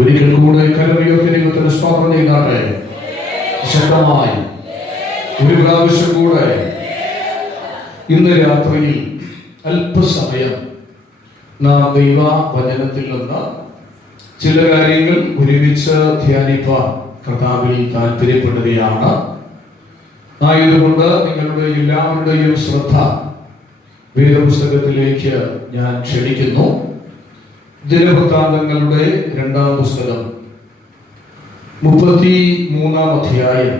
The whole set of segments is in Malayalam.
ഒരിക്കൽ കൂടെ കരമുയർത്തി ദൈവത്തിന് സ്തോത്രം ചെയ്താട്ടെ. ശക്തമായി ഒരു പ്രാവശ്യം കൂടെ ഇന്ന് രാത്രിയിൽ അല്പസമയം നാം ദൈവ വചനത്തിൽ നിന്ന് ചില കാര്യങ്ങൾ ഒരുമിച്ച് ധ്യാനിപ്പാൻ കർത്താവിൽ താല്പര്യപ്പെടുകയാണ്. ആയതുകൊണ്ട് നിങ്ങളുടെ എല്ലാവരുടെയും ശ്രദ്ധ വേദപുസ്തകത്തിലേക്ക് ഞാൻ ക്ഷണിക്കുന്നു. ദിനവൃത്താന്തങ്ങളുടെ 2-ാം പുസ്തകം 33-ാം അധ്യായം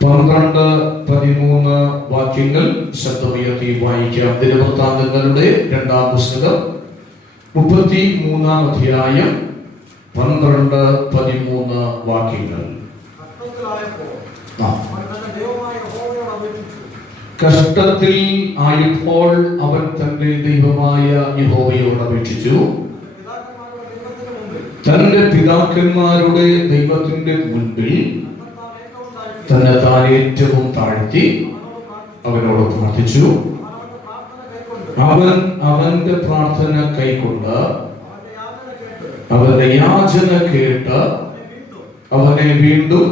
12-13 വാക്യങ്ങൾ ശബ്ദമുയർത്തി വായിക്കാം. ദിനവൃത്താന്തങ്ങളുടെ 2-ാം പുസ്തകം 33-ാം അധ്യായം 12-13 വാക്യങ്ങൾ. കഷ്ടത്തിൽ ആയപ്പോൾ അവൻ തന്റെ ദൈവമായ യഹോവയോട് അപേക്ഷിച്ചു. തന്റെ പിതാക്കന്മാരുടെ ദൈവത്തിന്റെ മുൻപിൽ തന്നെ താൻ ഏറ്റവും താഴ്ത്തി അവനോട് പ്രാർത്ഥിച്ചു. അവൻ അവന്റെ പ്രാർത്ഥന കൈക്കൊണ്ട് അവന്റെ യാചന കേട്ട് അവനെ വീണ്ടും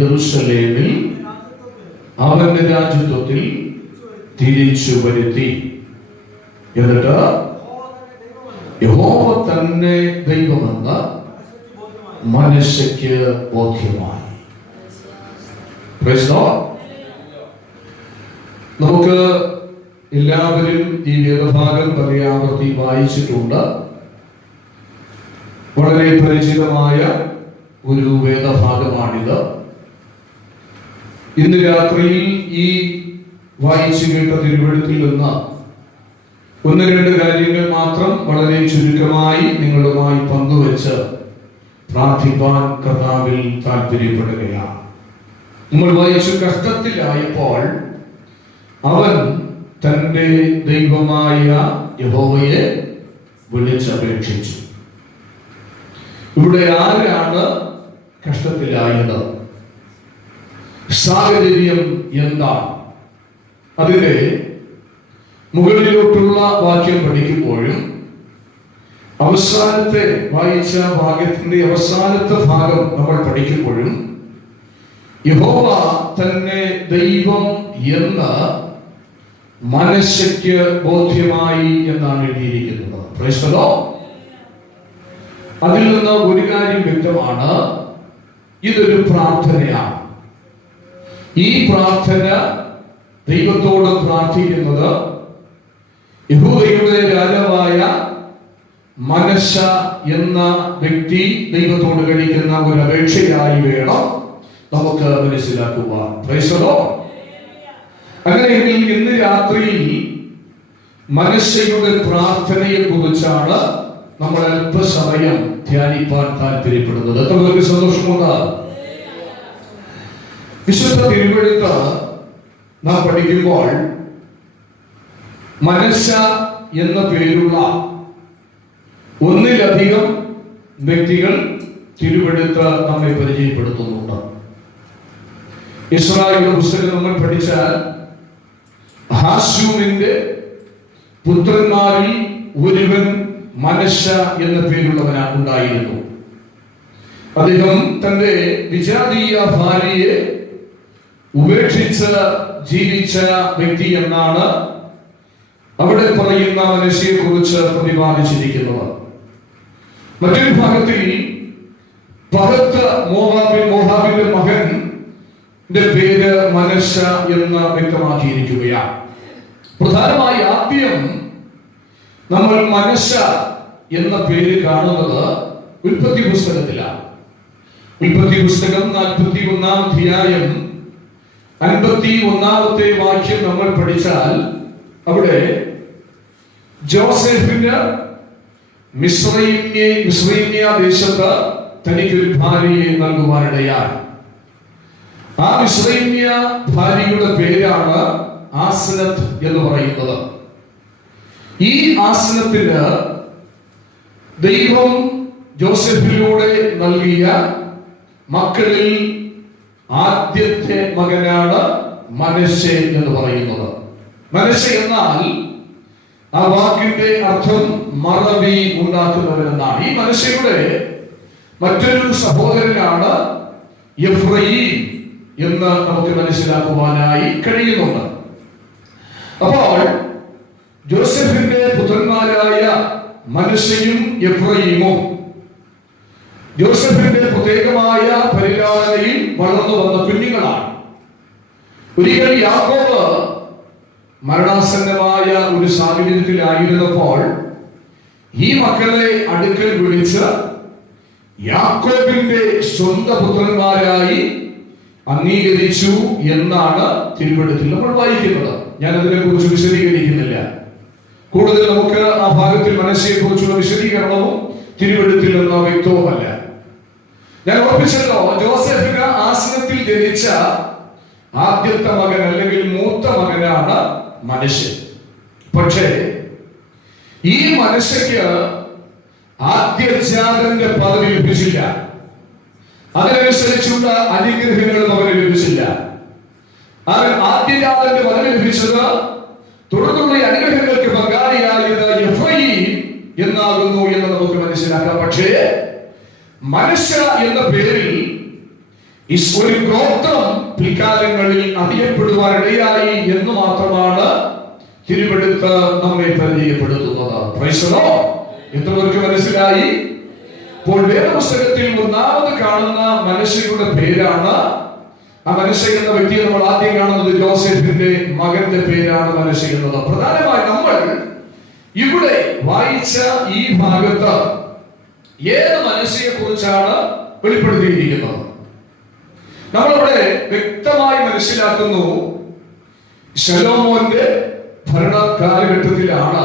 യെരൂശലേമിൽ അവന്റെ രാജ്യത്വത്തിൽ തിരിച്ചു വരുത്തി. എന്നിട്ട് യഹോവ തന്നെ ദൈവമെന്ന് മനശ്ശയ്ക്ക് ബോധ്യമായി. നമുക്ക് എല്ലാവരും ഈ വേദഭാഗം പലയാവർത്തി വായിച്ചിട്ടുണ്ട്. വളരെ പരിചിതമായ ഒരു വേദഭാഗമാണിത്. ഇന്ന് രാത്രിയിൽ ഈ വായിച്ചു കേട്ട തിരുവെഴുത്തിൽ നിന്ന് 1-2 കാര്യങ്ങൾ മാത്രം വളരെ ചുരുക്കമായി നിങ്ങളുമായി പങ്കുവെച്ച് പ്രാർത്ഥിപ്പാൻ കർത്താവിൽ താല്പര്യപ്പെടുകയാണ്. നമ്മൾ വായിച്ചു, കഷ്ടത്തിലായപ്പോൾ അവൻ തന്റെ ദൈവമായ യഹോവയെ വിളിച്ചപേക്ഷിച്ചു. ഇവിടെ ആരാണ് കഷ്ടത്തിലായത്? സാഹചര്യം എന്താണ്? അതിന്റെ മുകളിലോട്ടുള്ള വാക്യം പഠിക്കുമ്പോഴും അവസാനത്തെ വായിച്ച ഭാഗത്തിന്റെ അവസാനത്തെ ഭാഗം നമ്മൾ പഠിക്കുമ്പോഴും യഹോവ തന്നെ ദൈവം എന്ന് മനശ്ശയ്ക്ക് ബോധ്യമായി എന്നാണ് എഴുതിയിരിക്കുന്നത്. Price the Lord. അതിൽ നിന്ന് ഒരു കാര്യം വ്യക്തമാണ്, ഇതൊരു പ്രാർത്ഥനയാണ്. ഈ പ്രാർത്ഥന ദൈവത്തോട് പ്രാർത്ഥിക്കുന്നത് യഹൂദയുടെ രാജാവായ മനശ്ശ എന്ന വ്യക്തി ദൈവത്തോട് കഴിക്കുന്ന ഒരു അപേക്ഷയായി വേണം നമുക്ക് മനസ്സിലാക്കുവാൻ. Price the Lord. അങ്ങനെയെങ്കിൽ ഇന്ന് രാത്രിയിൽ മനശ്ശയുടെ പ്രാർത്ഥനയെ കുറിച്ചാണ് നമ്മൾ അല്പസമയം ധ്യാനിപ്പാൻ താല്പര്യപ്പെടുന്നത്. എത്ര പേർക്ക് സന്തോഷമുണ്ട്? വിശുദ്ധ തിരുവെഴുത്ത് നാം പഠിക്കുമ്പോൾ മനശ്ശ എന്ന പേരുള്ള 1-ലധികം വ്യക്തികൾ തിരുവെഴുത്ത് നമ്മെ പരിചയപ്പെടുത്തുന്നുണ്ട്. ഇസ്രായേലിന്റെ പുസ്തകം നമ്മൾ പഠിച്ചാൽ ഹാശൂമിന്റെ പുത്രന്മാരിൽ ഒരുവൻ മനശ്ശ എന്ന പേരുള്ളവനാണ് ഉണ്ടായിരുന്നു. അദ്ദേഹം തന്റെ വിജാതീയ ഭാര്യയെ ഉപേക്ഷിച്ച് ജീവിച്ച വ്യക്തി എന്നാണ് അവിടെ പറയുന്ന മനശ്ശയെ കുറിച്ച് പ്രതിപാദിച്ചിരിക്കുന്നത്. മറ്റൊരു ഭാഗത്തിൽ പഹത്ത് മോവാബിന്റെ മകന്റെ പേര് മനശ്ശ എന്ന് വ്യക്തമാക്കിയിരിക്കുകയാണ്. പ്രധാനമായി ആദ്യം നമ്മൾ മനശ്ശ എന്ന പേര് കാണുന്നത് ഉൽപ്പത്തി പുസ്തകത്തിലാണ്. ഉൽപ്പത്തി പുസ്തകം 41-ാം അധ്യായം 51-ാമത്തെ വാക്യം നമ്മൾ പഠിച്ചാൽ അവിടെ ജോസഫിന് മിസ്രൈമ്യ ദേശത്ത് തനിക്കൊരു ഭാര്യയെ നൽകുവാനിടയായി. ആ മിസ്രൈമ്യ ഭാര്യയുടെ പേരാണ് ആസ്നത്ത് എന്ന് പറയുന്നത്. ഈ ആസ്നത്തിന് ദൈവം ജോസഫിലൂടെ നൽകിയ മക്കളിൽ ആദ്യത്തെ മകനാണ് മനശ്ശെ എന്ന് പറയുന്നത്. മനശ്ശെ എന്നാൽ ആ വാക്കിന്റെ അർത്ഥം മറവി ഉണ്ടാക്കുന്നവരെന്നാണ്. ഈ മനുഷ്യരുടെ മറ്റൊരു സഹോദരനാണ് എഫ്രയീം എന്ന് നമുക്ക് മനസ്സിലാക്കുവാനായി കഴിയുന്നുണ്ട്. അപ്പോൾ ജോസഫിന്റെ പുത്രന്മാരായ മനശ്ശെയും എഫ്രയീമും ജോസഫിന്റെ പ്രത്യേകമായ പരിപാലനയിൽ വളർന്നു വന്ന കുഞ്ഞുങ്ങളാണ്. ഒരിക്കൽ യാക്കോബ് മരണാസന്നമായ ഒരു സാഹചര്യത്തിലായിരുന്നപ്പോൾ ഈ മക്കളെ അടുക്കൽ വിളിച്ച് യാക്കോബിന്റെ സ്വന്തം പുത്രന്മാരായി അംഗീകരിച്ചു എന്നാണ് തിരുവെഴുത്തിൽ നമ്മൾ വായിക്കുന്നത്. ഞാൻ അതിനെ കുറിച്ച് വിശദീകരിക്കുന്നില്ല. കൂടുതൽ നമുക്ക് ആ ഭാഗത്തിൽ മനശ്ശെയെ കുറിച്ചുള്ള വിശദീകരണവും തിരുവെഴുത്തിൽ നിന്ന് വ്യക്തവുമല്ല. ഞാൻ ഓർപ്പിച്ചല്ലോ, ജോസഫിന് ആസനത്തിൽ ജനിച്ച ആദ്യത്തെ മകൻ അല്ലെങ്കിൽ മൂത്ത മകനാണ് മനശ്ശെ. പക്ഷേ ഈ മനശ്ശെക്ക് ആദ്യജാതന്റെ പദവി ലഭിച്ചില്ല. അതിനനുസരിച്ചുള്ള അനുഗ്രഹങ്ങളും അവന് ലഭിച്ചില്ല. അവൻ ആദ്യജാതന്റെ പദവി ലഭിച്ചത് തുടർന്നുള്ള അനുഗ്രഹങ്ങൾക്ക് പങ്കാളിയായത് എഫ്രയീം എന്നാകുന്നു എന്ന് നമുക്ക് മനസ്സിലാക്കാം. പക്ഷേ മനശ്ശ എന്ന പേരിൽ ഒരു ഗോത്രം പിൽക്കാലങ്ങളിൽ അറിയപ്പെടുവാനിടയായി എന്ന് മാത്രമാണ് തിരുവെഴുത്ത് നമ്മെ പരിചയപ്പെടുത്തുന്നത്. Price the Lord. എത്ര പേർക്ക് മനസ്സിലായി? ഇപ്പോൾ വേദപുസ്തകത്തിൽ ഒന്നാമത് കാണുന്ന മനശ്ശെയുടെ പേരാണ്, ആ മനശ്ശെ എന്ന വ്യക്തിയെ നമ്മൾ ആദ്യം കാണുന്നത് ജോസഫിന്റെ മകന്റെ പേരാണ് മനശ്ശെ എന്നത്. പ്രധാനമായി നമ്മൾ ഇവിടെ വായിച്ച ഈ ഭാഗത്ത് ഏത് മനശ്ശെയെ കുറിച്ചാണ് വെളിപ്പെടുത്തിയിരിക്കുന്നത്? നമ്മളിവിടെ വ്യക്തമായി മനസ്സിലാക്കുന്നു, ശലോമോന്റെ ഭരണ കാലഘട്ടത്തിലാണ്.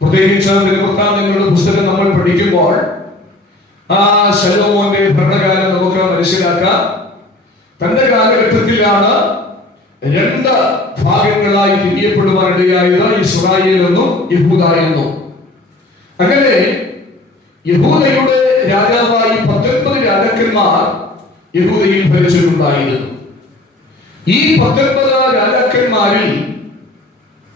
പ്രത്യേകിച്ച് ദിനവൃത്താന്തങ്ങളുടെ പുസ്തകം നമ്മൾ പഠിക്കുമ്പോൾ ആ ശലോമോന്റെ ഭരണകാലം നമുക്ക് മനസ്സിലാക്കാം. തന്റെ കാലഘട്ടത്തിലാണ് രണ്ട് ഭാഗങ്ങളായി തിരിയപ്പെടുവാനിടയായത്, ഇസ്രായേൽ എന്നും യഹൂദ എന്നും. അങ്ങനെ യഹൂദയുടെ രാജാവായി 19 രാജാക്കന്മാർ യഹൂദയിൽ ഭരിച്ചിട്ടുണ്ടായിരുന്നു. ഈ 19 രാജാക്കന്മാരിൽ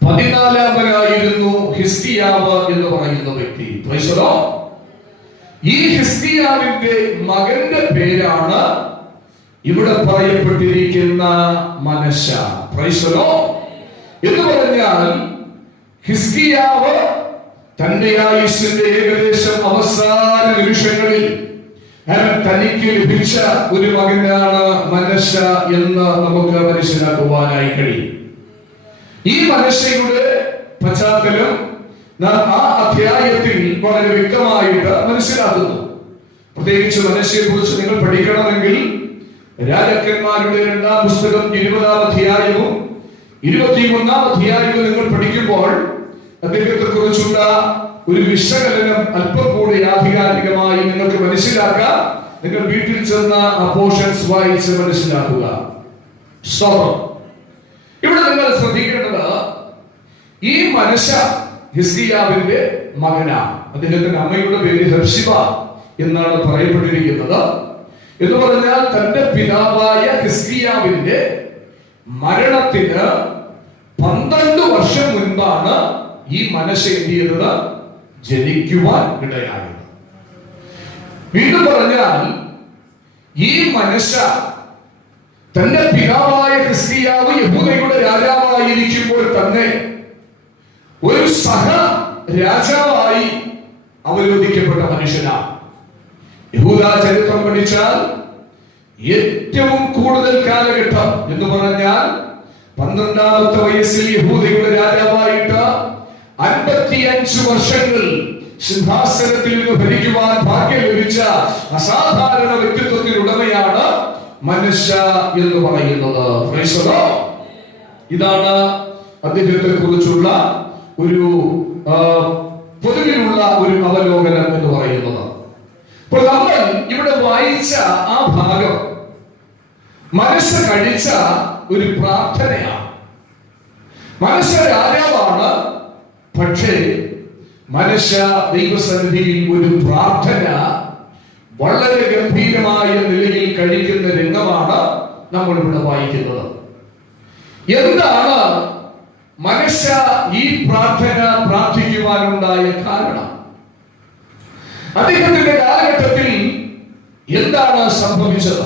14-ാമനായിരുന്നു ഹിസ്കിയാവ് എന്ന് പറയുന്ന വ്യക്തി. Praise the lord. ഈ ഹിസ്കിയാവിന്റെ മകന്റെ പേരാണ് ഇവിടെ പറയപ്പെട്ടിരിക്കുന്ന മനശ്ശ. Praise the lord. എന്ന് പറഞ്ഞാൽ ഹിസ്കിയാവ് തന്റെ ആയുസ്സിന്റെ ഏകദേശം അവസാന നിമിഷങ്ങളിൽ തനിക്ക് ലഭിച്ച ഒരു മകനാണ് മനശ്ശ എന്ന് നമുക്ക് മനസ്സിലാക്കുവാനായി കഴിയും. ഈ മനശ്ശയുടെ പശ്ചാത്തലം നാം ആ അധ്യായത്തിൽ വളരെ വ്യക്തമായിട്ട് മനസ്സിലാക്കുന്നു. പ്രത്യേകിച്ച് മനശ്ശയെ കുറിച്ച് നിങ്ങൾ പഠിക്കണമെങ്കിൽ രാജാക്കന്മാരുടെ 2-ാം പുസ്തകം 20-ാം അധ്യായവും 21-ാം അധ്യായവും നിങ്ങൾ പഠിക്കുമ്പോൾ അദ്ദേഹത്തെ കുറിച്ചുള്ള ഒരു വിശകലനം അല്പം കൂടി ആധികാരികമായി നിങ്ങൾക്ക് മനസ്സിലാക്കാം. നിങ്ങൾ വീട്ടിൽ ചെന്ന ആ പോർഷൻസ് വായിച്ച് മനസ്സിലാക്കുക. ഇവിടെ നിങ്ങൾ ശ്രദ്ധിക്കേണ്ടത്, ഈ മനശ്ശ ഹിസ്കിയാവിന്റെ മകനാണ്. അദ്ദേഹത്തിന്റെ അമ്മയുടെ പേര് ഹെപ്സിബ എന്നാണ് പറയപ്പെട്ടിരിക്കുന്നത്. എന്ന് പറഞ്ഞാൽ തന്റെ പിതാവായ ഹിസ്കിയാവിന്റെ മരണത്തിന് 12 വർഷം മുൻപാണ് ഈ മനശ്ശ എന്ത് ചെയ്തത്? ജനിക്കുവാൻ ഇടയായത്. വീണ്ടും പറഞ്ഞാൽ ഈ മനശ്ശ തന്റെ പിതാവായ ഹിസ്കിയാവ് യഹൂദയുടെ രാജാവായിരിക്കുമ്പോൾ തന്നെ ഒരു സഹ രാജാവായി അവരോധിക്കപ്പെട്ട മനുഷ്യനാണ്. യഹൂദ ചരിത്രം പഠിച്ചാൽ ഏറ്റവും കൂടുതൽ കാലഘട്ടം എന്ന് പറഞ്ഞാൽ 12-ാമത്തെ വയസ്സിൽ യഹൂദയുടെ രാജാവായിട്ട് 55 വർഷങ്ങൾ സിംഹാസനത്തിൽ നിന്ന് ഭരിക്കുവാൻ ഭാഗ്യം ലഭിച്ച അസാധാരണ വ്യക്തിത്വത്തിനുടമയാണ് മനശ്ശ എന്ന് പറയുന്നത്. Price the Lord. ഇതാണ് അദ്ദേഹത്തെ കുറിച്ചുള്ള ഒരു പൊതുവിലുള്ള ഒരു അവലോകനം എന്ന് പറയുന്നത്. അപ്പോൾ നമ്മൾ ഇവിടെ വായിച്ച ആ ഭാഗം മനശ്ശ കഴിച്ച ഒരു പ്രാർത്ഥനയാണ്. മനശ്ശ രാജാവാണ്, പക്ഷേ മനശ്ശ ദൈവസന്നിധിയിൽ ഒരു പ്രാർത്ഥന വളരെ ഗംഭീരമായ നിലയിൽ കഴിക്കുന്ന രംഗമാണ് നമ്മൾ ഇവിടെ വായിക്കുന്നത്. എന്താണ് മനസ്സ ഈ പ്രാർത്ഥന പ്രാർത്ഥിക്കുവാനുണ്ടായ കാരണം? അദ്ദേഹത്തിന്റെ കാലഘട്ടത്തിൽ എന്താണ് സംഭവിച്ചത്?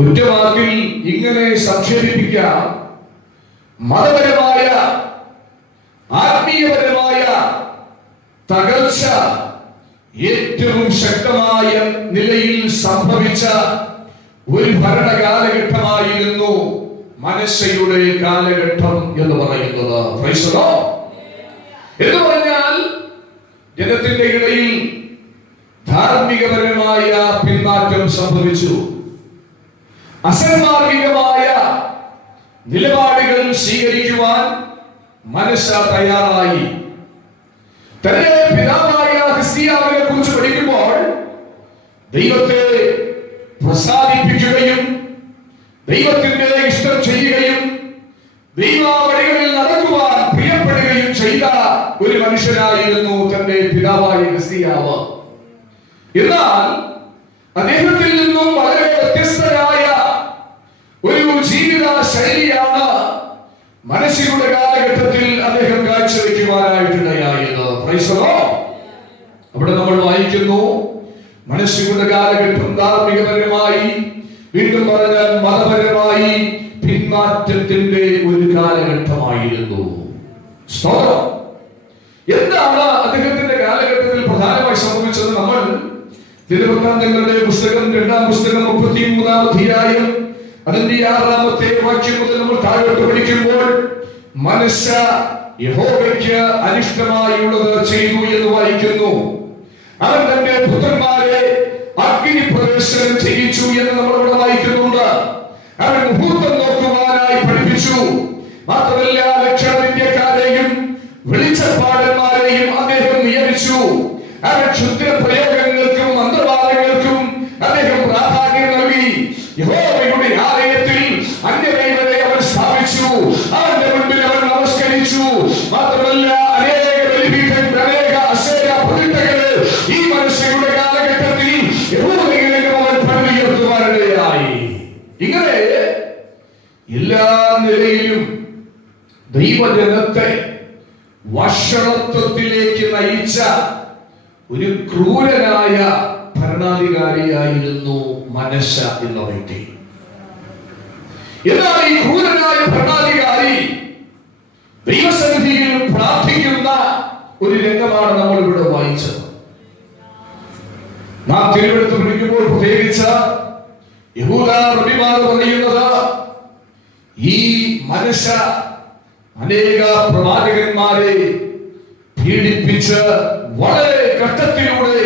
ഒറ്റ വാക്കിൽ ഇങ്ങനെ സംക്ഷേപിപ്പിക്കാം: മതപരമായ ആത്മീയപരമായ തകർച്ച ഏറ്റവും ശക്തമായ നിലയിൽ സംഭവിച്ച ഒരു ഭരണകാലഘട്ടമായിരുന്നു മനശ്ശയുടെ കാലഘട്ടം എന്ന് പറയുന്നത്. Price the lord. എന്ന് പറഞ്ഞാൽ ജനത്തിന്റെ ഇടയിൽ ധാർമ്മികപരമായ പിന്മാറ്റം സംഭവിച്ചു. അസന്മാർഗികമായ നിലപാടുകൾ സ്വീകരിക്കുവാൻ മനസ്സ തയ്യാറായി. തന്റെ പിതാവായ ഹിസ്കിയാവിനെ കുറിച്ച് പഠിക്കുമ്പോൾ ദൈവത്തെ പ്രസാദിപ്പിക്കുകയും ദൈവത്തിന്റെ ഇഷ്ടം ചെയ്യുകയും ദൈവാവഴികളിൽ നടക്കുവാൻ പ്രിയപ്പെടുകയും ചെയ്ത ഒരു മനുഷ്യനായിരുന്നു തന്റെ പിതാവായ ഹിസ്കിയാവ്. എന്നാൽ അദ്ദേഹത്തിൽ നിന്നും വളരെ വ്യത്യസ്തരായ ഒരു ജീവിത ശൈലിയാണ് മനശ്ശയുടെ കാലഘട്ടത്തിൽ അദ്ദേഹം കാഴ്ചവെക്കുവാനായിട്ടിടയായത്. Price the Lord. അവിടെ നമ്മൾ വായിക്കുന്നു, മനശ്ശയുടെ കാലഘട്ടം ധാർമ്മികപരമായി, വീണ്ടും പറഞ്ഞാൽ മതപരമായി പിന്മാറ്റത്തിന്റെ ഒരു കാലഘട്ടമായിരുന്നു. സ്തോത്രം. എന്താണ് അദ്ദേഹത്തിന്റെ കാലഘട്ടത്തിൽ പ്രധാനമായി സംഭവിച്ചത്? നമ്മൾ ദിനവൃത്താന്തങ്ങളുടെ പുസ്തകം 2-ാം പുസ്തകം 33-ാം അധ്യായം അതിന്റെ 6-ാമത്തെ വാക്യം മുതൽ നമ്മൾ താഴോട്ട് പഠിക്കുമ്പോൾ മനശ്ശ യഹോവയ്ക്ക് അനിഷ്ടമായുള്ളത് ചെയ്തു എന്ന് വായിക്കുന്നു. അവൻ തന്റെ പുത്രന്മാരെ അഗ്നിപ്രവേശനം ചെയ്യിച്ചു എന്ന് നമ്മൾ ഇവിടെ വായിക്കുന്നുണ്ട്. അവൻ മുഹൂർത്തം നോക്കുവാനായി പഠിപ്പിച്ചു. മാത്രമല്ല, ലക്ഷണവിദ്യക്കാരെയും വെളിച്ചപ്പാടന്മാരെയും അദ്ദേഹം നിയമിച്ചു. അവൻ ക്ഷുദ്ര പ്രയോഗങ്ങൾക്കും മന്ത്രവാദങ്ങൾക്കും അദ്ദേഹം പ്രാധാന്യം നൽകി. യഹോവയുടെ ആലയത്തിൽ അന്യദൈവത്തെ അവൻ സ്ഥാപിച്ചു. അവന്റെ മുൻപിൽ അവൻ നമസ്കരിച്ചു. മാത്രമല്ല, അനേക ബലിപീഠങ്ങൾ, അനേക അശേര പ്രതിഷ്ഠകള് ഈ മനശ്ശയുടെ കാലഘട്ടത്തിൽ യഹോവയിലേക്ക് അവൻ പണിയുയർത്തുവാനിടയായി. ഇങ്ങനെ എല്ലാ നിലയിലും ദൈവജനത്തെ വഷളത്വത്തിലേക്ക് നയിച്ച ഒരു ക്രൂരനായ ഭരണാധികാരിയായിരുന്നു മനശ്ശ എന്ന വ്യക്തി. എന്നാൽ ഈ ക്രൂരനായ ഭരണാധികാരി ദൈവസന്നിധിയിൽ പ്രാർത്ഥിക്കുന്ന ഒരു രംഗമാണ് നമ്മൾ ഇവിടെ വായിച്ചത്. നാം തിരുവെടുത്ത് പിടിക്കുമ്പോൾ പ്രത്യേകിച്ച് യഹൂദ റബിമാർ പറയുന്നത്, ഈ മനശ്ശ അനേക പ്രവാചകന്മാരെ പീഡിപ്പിച്ച് വളരെ കഷ്ടത്തിലൂടെ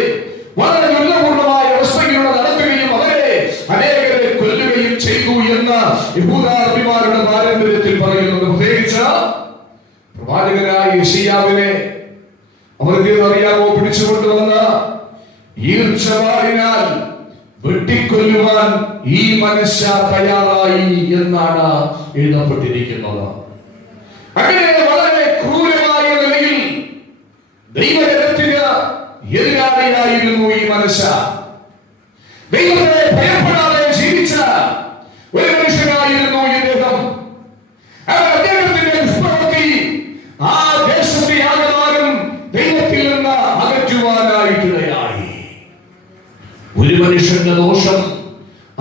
വളരെ ദുരിതപൂർണമായ അവസ്ഥയിലൂടെ നടത്തുകയും അവരെ അനേകരെ കൊല്ലുകയും ചെയ്തു എന്ന് യഹൂദ റബിമാരുടെ പാരമ്പര്യത്തിൽ പറയുന്നത്. പ്രത്യേകിച്ച് പ്രവാചകനായ യെശയ്യാവിനെ അവർക്ക് അറിയാമോ പിടിച്ചുകൊണ്ടുവന്ന് ഈർച്ചവാളിനാൽ വെട്ടിക്കൊല്ലുവാൻ ഈ മനശ്ശ തയ്യാറായി എന്നാണ് എഴുതപ്പെട്ടിരിക്കുന്നത്. അങ്ങനെ വളരെ ക്രൂരമായ നിലയിൽ ദൈവജനത്തിന് എതിരാളിയായിരുന്നു ഈ മനശ്ശ. ദൈവത്തെ ഭയപ്പെടാതെ ജീവിച്ച ഒരു മനുഷ്യനായിരുന്നു ഇദ്ദേഹം. അദ്ദേഹത്തിന്റെ നിഷ്പ്രവൃത്തി ആ ദേശത്തെ ആകമാനം ദൈവത്തിൽ നിന്ന് അകറ്റുവാനായിട്ടിടയായി. ഒരു മനുഷ്യന്റെ ദോഷം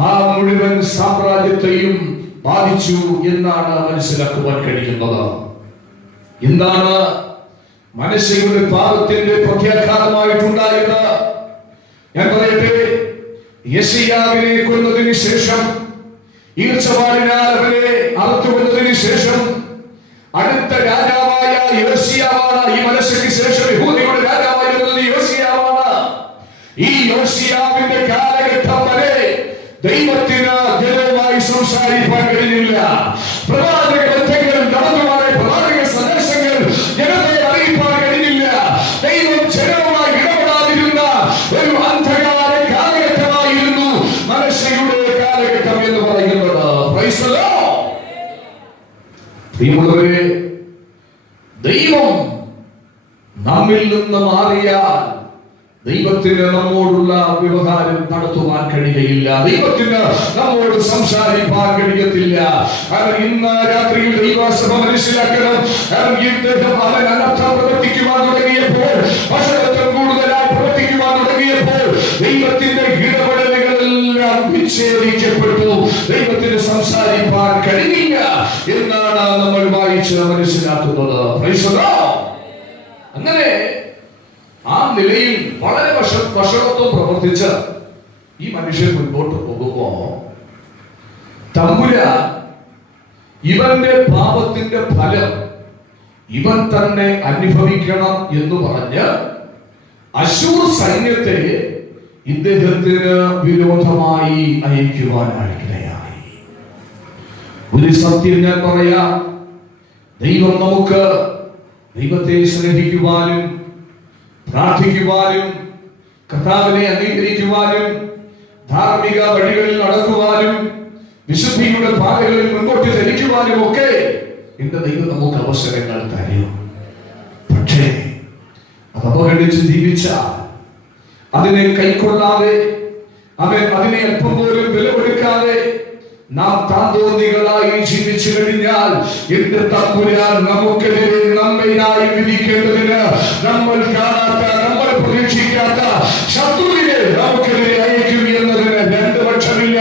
ആ മുഴുവൻ സാമ്രാജ്യത്തെയും ബാധിച്ചു എന്നാണ് മനസ്സിലാക്കുവാൻ കഴിയുന്നത്. എന്താണ് മനശ്ശയുടെ പാപത്തിന്റെ പ്രത്യാഘാതമായിട്ടുണ്ടായത്? ഞാൻ പറയട്ടെ, യെശയ്യാവിനെ കൊന്നതിന് ശേഷം, ഈർച്ചവാളിനാൽ അവനെ അറുത്തുകൊന്നതിന് ശേഷം അടുത്ത രാജാവായ യോശിയാവാണ്. ഈ മനശ്ശയ്ക്ക് ശേഷം യഹൂദയുടെ രാജാവായിരുന്നത് യോശിയാവാണ്. ഈ യോശിയാവിന്റെ കാലഘട്ടം വരെ ദൈവത്തിന് ജനവുമായി സംസാരിക്കാൻ കഴിഞ്ഞില്ല. പ്രവാചക ബന്ധങ്ങൾ നടന്നുമായി പ്രവാചക സന്ദേശങ്ങൾ ജനത്തെ അറിയിക്കാൻ കഴിഞ്ഞില്ല. ദൈവം ജനവുമായി ഇടപെടാതിരുന്ന ഒരു അന്ധകാര കാലഘട്ടമായിരുന്നു മനശ്ശയുടെ കാലഘട്ടം എന്ന് പറയുന്നത്. Price the Lord. പ്രിയമുള്ളവരെ, ദൈവം നമ്മിൽ നിന്ന് മാറിയാൽ ദൈവത്തിന് നമ്മോടുള്ള വ്യവഹാരം നടത്തുവാൻ കഴിയുകയില്ല. ദൈവത്തിന് നമ്മോട് സംസാരിക്കാൻ കഴിയത്തില്ല. അവൻ ഇന്ന് രാത്രിയിൽ ദൈവസഭ മനസ്സിലാക്കണം. അവൻ അനർത്ഥം പ്രവർത്തിക്കുവാൻ തുടങ്ങിയപ്പോൾ, വഷളത്വം കൂടുതലായി പ്രവർത്തിക്കുവാൻ തുടങ്ങിയപ്പോൾ ദൈവത്തിന്റെ ഇടപെടലുകളെല്ലാം വിച്ഛേദിക്കപ്പെട്ടു. ദൈവത്തിന് സംസാരിക്കാൻ കഴിഞ്ഞില്ല എന്നാണ് നമ്മൾ വായിച്ച് മനസ്സിലാക്കുന്നത്. അങ്ങനെ ആ നിലയിൽ വളരെ വഷളത്വം പ്രവർത്തിച്ച് ഈ മനുഷ്യൻ മുൻപോട്ട് പോകുമ്പോ തമ്പുരാൻ ഇവന്റെ പാപത്തിന്റെ ഫലം ഇവൻ തന്നെ അനുഭവിക്കണം എന്ന് പറഞ്ഞ് അശൂർ സൈന്യത്തെ ഇദ്ദേഹത്തിന് വിരോധമായി അയക്കുവാനായിട്ടിടയായി. ഒരു സത്യം ഞാൻ പറയാം, ദൈവം നമുക്ക് ദൈവത്തെ സ്നേഹിക്കുവാനും പ്രാർത്ഥിക്കുവാനും കർത്താവിനെ അംഗീകരിക്കുവാനും ധാർമ്മിക വഴികളിൽ നടക്കുവാനും വിശുദ്ധിയുടെ പാതകളിൽ മുൻപോട്ട് ചലിക്കുവാനും ഒക്കെ എന്റെ ദൈവം നമുക്ക് അവസരങ്ങൾ തരും. പക്ഷേ അത് അവഗണിച്ച് ജീവിച്ച, അതിനെ കൈക്കൊള്ളാതെ, അതിനെ അല്പം പോലും വില കൊടുക്കാതെ നാം താന്തോന്നികളായി ജീവിച്ചു കഴിഞ്ഞാൽ എന്റെ തമ്പുരാൻ നമുക്കെതിരെ നമ്മയായി വിധിക്കേണ്ടതിന് നമ്മൾ കാണാത്ത, നമ്മൾ പ്രതീക്ഷിക്കാത്ത ശത്രുവിനെ നമുക്കെതിരെ അയക്കും എന്നതിന് രണ്ട് പക്ഷമില്ല.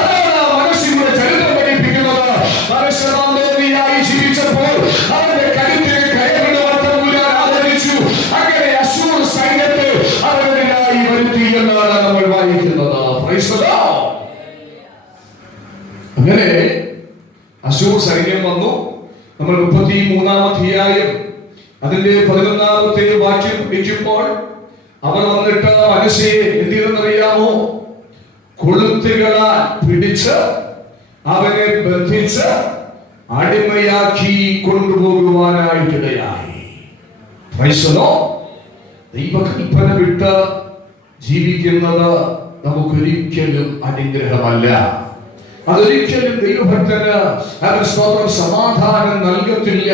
അതാണ് മനസ്സിലൂടെ ചരിത്രം പഠിപ്പിക്കുന്നത്. മനസ്സമാന്തോന്നിയായി ജീവിച്ചപ്പോൾ അവന്റെ കരുത്തിന് കയറിടുവാൻ തമ്പുരാൻ ആദരിച്ചു. അങ്ങനെ അശൂർ സൈന്യത്തെ അവനെതിരായി വരുത്തി എന്നാണ് നമ്മൾ വായിക്കുന്നത്. Price the Lord. അങ്ങനെ അശൂർ സൈന്യം വന്നു. നമ്മൾ 33-ാം അധ്യായം അതിന്റെ 11-ാമത്തെ വാക്യം പഠിക്കുമ്പോൾ അവർ വന്നിട്ട് മനശ്ശെയെ എന്ത് ചെയ്തെന്നറിയാമോ? കൊളുത്തുകളാൽ പിടിച്ച് അവനെ ബന്ധിച്ച് അടിമയാക്കി കൊണ്ടുപോകുവാനായിട്ടിടയായി. ദൈവകൽപ്പന വിട്ട് ജീവിക്കുന്നത് നമുക്കൊരിക്കലും അനുഗ്രഹമല്ല. അതൊരിക്കലും ദൈവഭക്തന് അവൻ സ്വന്തം സമാധാനം നൽകത്തില്ല.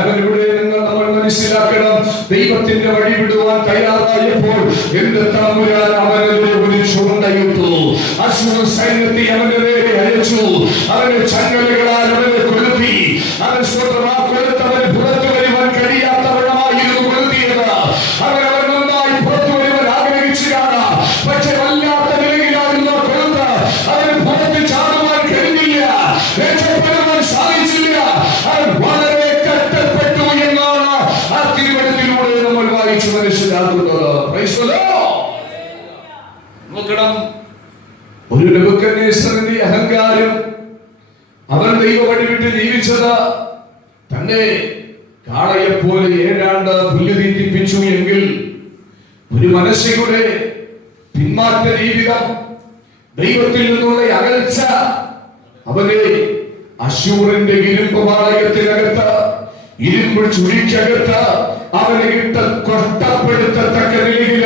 അവൻ ഇവിടെ നിന്ന് നമ്മൾ മനസ്സിലാക്കണം, ദൈവത്തിന്റെ വഴി വിടുവാൻ തയ്യാറായപ്പോൾ എന്റെ തമ്പുരാൻ അവനെതിരെ ഒരു ചുണ്ടയിട്ടു. അശൂർ സൈന്യത്തെ അവന്റെ നേരെ അയച്ചു. അവനെ ചങ്ങലകളാൽ അവനെ കൊളുത്തി. അവൻ സ്വന്തം ആ കൊളുത്തവന് പുറത്തു വരുവാൻ കഴിയാത്തവണമായിരുന്നു കൊളുത്തിയത്. അവൻ നന്നായി പുറത്തു വരുവാൻ ആഗ്രഹിച്ചു കാണാം. പക്ഷെ വല്ലാത്ത നിലയിലായിരുന്നു കൊളുത്ത്. അവന് പുറത്ത് ചാടുവാൻ കഴിഞ്ഞില്ല, രക്ഷപ്പെടുവാൻ സാധിച്ചില്ല. അവൻ വളരെ കഷ്ടപ്പെട്ടു എന്നാണ് ആ തിരുവചനത്തിലൂടെ നമ്മൾ വായിച്ചു മനസ്സിലാക്കുന്നത്. Price the Lord. നോക്കണം, ഒരു നെബൂഖദ്നേസറിന്റെ അഹങ്കാരം, അവൻ ദൈവ വഴി വിട്ട് ജീവിച്ചത് തന്നെ കാളയെപ്പോലെ 7 ആണ്ട് പുല്ല് തീറ്റിപ്പിച്ചു എങ്കിൽ ഒരു മനശ്ശെയുടെ പിന്മാറ്റ ജീവിതം, ദൈവത്തിൽ നിന്നുള്ള അകൽച്ച അവനെ അശൂറിന്റെ ഇരുമ്പ് പാളയത്തിനകത്ത്, ഇരുമ്പ് ചുഴിക്കകത്ത് അവനെ ഇട്ട് കൊട്ടപ്പെടുത്തത്തക്ക നിലയിൽ,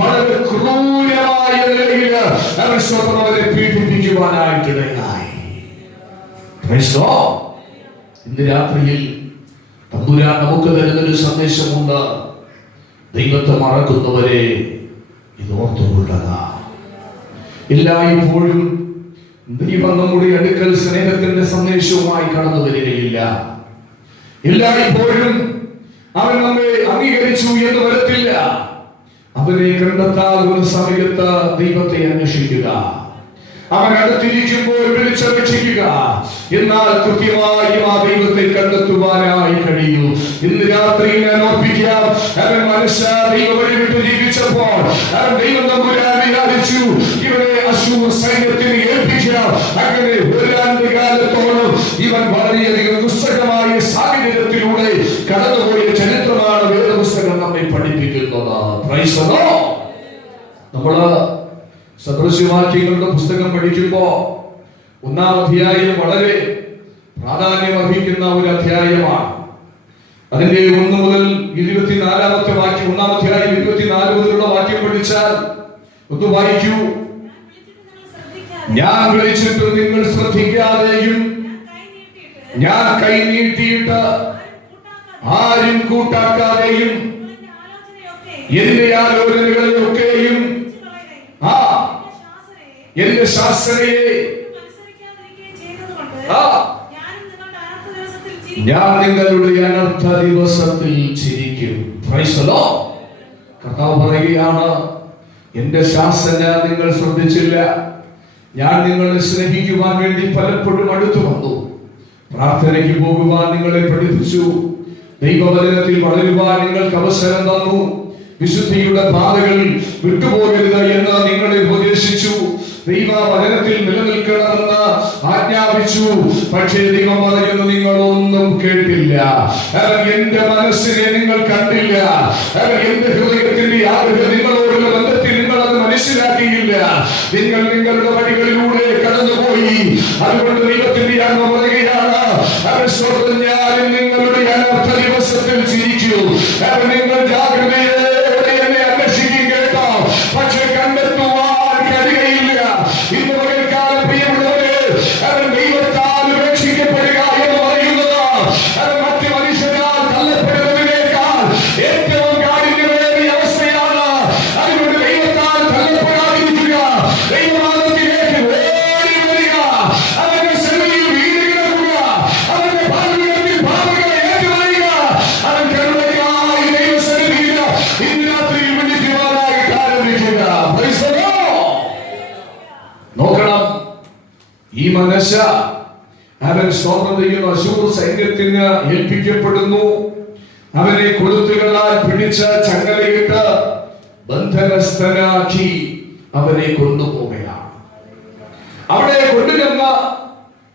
വളരെ ക്രൂരമായ നിലയിൽ അവൻ സ്വന്തം അവരെ പീഡിപ്പിക്കുവാനായിട്ടിടയായി. ഇന്ന് രാത്രിയിൽ തമ്പുരാൻ നമുക്ക് തരുന്നൊരു സന്ദേശമുണ്ട്. ദൈവത്തെ മറക്കുന്നവരെ ഇത് ഓർത്തുകൊള്ളുക. എല്ലായ്പ്പോഴും ദൈവം നമ്മുടെ അടുക്കൽ സ്നേഹത്തിന്റെ സന്ദേശവുമായി കടന്നു വരികയില്ല. എല്ലായ്പ്പോഴും അവൻ നമ്മെ അംഗീകരിച്ചു എന്ന് വരത്തില്ല. അവനെ കണ്ടെത്താവുന്ന സമയത്ത് ദൈവത്തെ അന്വേഷിക്കുക. അവൻ അടുത്തിരിക്കുമ്പോൾ വിളിച്ചപേക്ഷിക്കുക. എന്നാൽ കൃത്യമായും ആ ദൈവത്തെ കണ്ടെത്തുവാനായി കഴിയൂ. ഇന്ന് രാത്രി ഞാൻ ഓർപ്പിക്കാം, അവൻ മനുഷ്യ ദൈവ വഴി വിട്ട് ജീവിച്ചപ്പോൾ അവൻ ദൈവം തമ്പുരാൻ വിചാരിച്ചു ഇവരെ അശൂർ സൈന്യത്തിന് ഏൽപ്പിക്കാം. അങ്ങനെ 1 ആണ്ട് കാലത്തോളം ഇവൻ വളരെയധികം ദുസ്സഹമായ സാഹചര്യത്തിലൂടെ കടന്നുപോയ ചരിത്രമാണ് വേദപുസ്തകം നമ്മെ പഠിപ്പിക്കുന്നത്. Price the Lord. നമ്മള് സദൃശവാക്യങ്ങളുടെ പുസ്തകം പഠിക്കുമ്പോ 1-ാം അധ്യായം വളരെ പ്രാധാന്യം അർഹിക്കുന്ന ഒരു അധ്യായമാണ്. അതിന്റെ 1 മുതൽ 24-ാമത്തെ വാക്യം, 1-ാം അധ്യായം 24 മുതലുള്ള വാക്യം പഠിച്ചാൽ ഒന്ന് വായിക്കൂ. ഞാൻ വിളിച്ചിട്ട് നിങ്ങൾ ശ്രദ്ധിക്കാതെയും ഞാൻ കൈ നീട്ടിയിട്ട് ആരും കൂട്ടാക്കാതെയും എന്റെ ആലോചനകളെയൊക്കെ ശാസനയെ ഞാൻ നിങ്ങളുടെ അനർത്ഥ ദിവസത്തിൽ ചിരിക്കും. Price the Lord. കർത്താവ് പറയുകയാണ്, എന്റെ ശാസന നിങ്ങൾ ശ്രദ്ധിച്ചില്ല. ഞാൻ നിങ്ങളെ സ്നേഹിക്കുവാൻ വേണ്ടി പലപ്പോഴും അടുത്തു വന്നു. പ്രാർത്ഥനയ്ക്ക് പോകുവാൻ നിങ്ങളെ പഠിപ്പിച്ചു. ദൈവവചനത്തിൽ വളരുവാൻ നിങ്ങൾക്ക് അവസരം തന്നു. വിശുദ്ധിയുടെ പാതകൾ വിട്ടുപോകരുത് എന്ന് നിങ്ങളെ ഉപദേശിച്ചു. ദൈവവചനത്തിൽ നിലനിൽക്കണമെന്ന് ആജ്ഞാപിച്ചു. പക്ഷേ ദൈവം പറയുന്നു, നിങ്ങളൊന്നും കേട്ടില്ല. എന്റെ മനസ്സിനെ നിങ്ങൾ കണ്ടില്ല. എന്റെ ഹൃദയത്തിന്റെ ആഗ്രഹം നിങ്ങളോടുള്ള ബന്ധത്തിൽ നിങ്ങൾ അത് മനസ്സിലാക്കിയില്ല. നിങ്ങൾ നിങ്ങളുടെ വഴികളിലൂടെ കടന്നുപോയി. അതുകൊണ്ട് ദൈവത്തിന്റെ ആത്മ പറയുകയാണ്, ഞാൻ നിങ്ങളുടെ അനർത്ഥ ദിവസത്തിൽ ചിരിക്കൂ. നിങ്ങൾ ജാഗ്രതയോടെ എന്നെ അന്വേഷിക്കും കേട്ടോ. പക്ഷെ കണ്ടെത്തുവാൻ കഴിയുകയില്ല. ഇന്ന് പകൽക്കാലം പ്രിയമുള്ളവരെ, ദൈവത്താൽ ഉപേക്ഷിക്കപ്പെടുക എന്ന് പറയുന്നത് മറ്റു മനുഷ്യരാൽ തള്ളപ്പെടുന്നതിനേക്കാൾ ഏറ്റവും കാഠിന്യമേറിയ അവസ്ഥയാണ്. അതുകൊണ്ട് ദൈവത്താൽ തള്ളപ്പെടാതിരിക്കുക. ദൈവമാർഗത്തിലേക്ക് ഓടി വരിക. അവന്റെ സെവിയിൽ വീണ് കിടക്കുക. അവന്റെ പാതകളിൽ പാപങ്ങളെ ഏറ്റുപറയുക. അവൻ കരുണയ്ക്കായി ദൈവസന്നിധിയിൽ ഇന്ന് രാത്രി വിളിക്കുവാനായിട്ട് ആരംഭിക്കുക. Price the Lord. നോക്കണം, ഈ മനുഷ്യ അവൻ സ്തോത്രം ചെയ്യുന്ന അശൂർ സൈന്യത്തിന് ഏൽപ്പിക്കപ്പെടുന്നു. അവനെ കൊളുത്തുകളാൽ പിടിച്ച് ചങ്ങലയിട്ട് ബന്ധനസ്ഥനാക്കി അവനെ കൊണ്ടുപോവുകയാണ്. അവിടെ കൊണ്ടുചെന്ന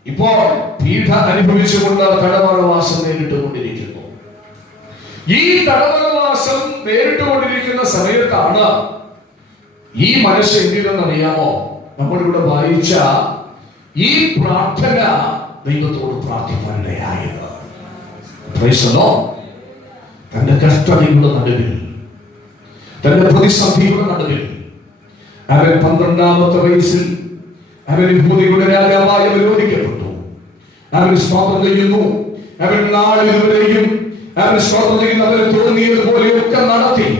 ഇപ്പോൾ പീഡ അനുഭവിച്ചുകൊണ്ട് തടവറവാസം നേരിട്ടുകൊണ്ടിരിക്കുന്നു. ഈ തടവറവാസം നേരിട്ടുകൊണ്ടിരിക്കുന്ന സമയത്താണ് ഈ മനുഷ്യൻ എന്തിനെന്നറിയാമോ? നമ്മളിവിടെ വായിച്ച ഈ പ്രാർത്ഥന ദൈവത്തോട് പ്രാർത്ഥിക്കാനിടയായത്. Price the Lord. തന്റെ കഷ്ടതയുടെ നടുവിൽ, തന്റെ പ്രതിസന്ധിയുടെ നടുവിൽ അവൻ 12-ാമത്തെ വയസ്സിൽ അവൻ യഹൂദയുടെ രാജാവായി അവരോധിക്കപ്പെട്ടു. അവൻ സ്തോത്രം ചെയ്യുന്നു. അവൻ നാളിതുവരെയും അവൻ സ്തോത്രം ചെയ്യുന്ന അവന് തോന്നിയതുപോലെയൊക്കെ നടത്തി.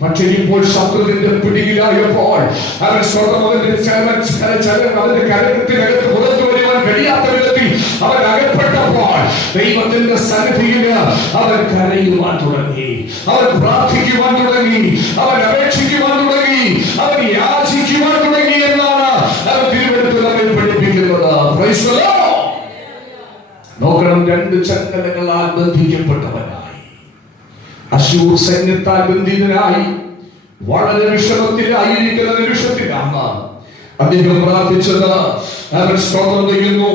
പക്ഷേ ഇപ്പോൾ ശത്രുവിന്റെ പിടിയിലായപ്പോൾ അവൻ സ്തോത്രം അവന്റെ കരത്തിനകത്ത് പുറത്തു വരുവാൻ കഴിയാത്ത വിധത്തിൽ അവൻ അകപ്പെട്ടപ്പോൾ ദൈവത്തിന്റെ സന്നിധിയിൽ അവൻ കരയുവാൻ തുടങ്ങി. അവൻ പ്രാർത്ഥിക്കുവാൻ തുടങ്ങി. അവൻ അപേക്ഷിക്കുവാൻ തുടങ്ങി. അവൻ യാചിക്കുവാൻ തുടങ്ങി എന്നാണ് അവൻ തിരുവെടുത്ത് നമ്മെ പഠിപ്പിക്കുന്നത്. Price the Lord. നോക്കണം, 2 ചങ്ങലകളാൽ ബന്ധിക്കപ്പെട്ടവനായി, അശൂർ സൈന്യത്താൽ ബന്ധിതനായി, വളരെ വിഷമത്തിലായിരിക്കുന്ന നിമിഷത്തിലാണ് അദ്ദേഹം പ്രാർത്ഥിച്ചത്. അവൻ സ്തോത്രം ചെയ്യുന്നു.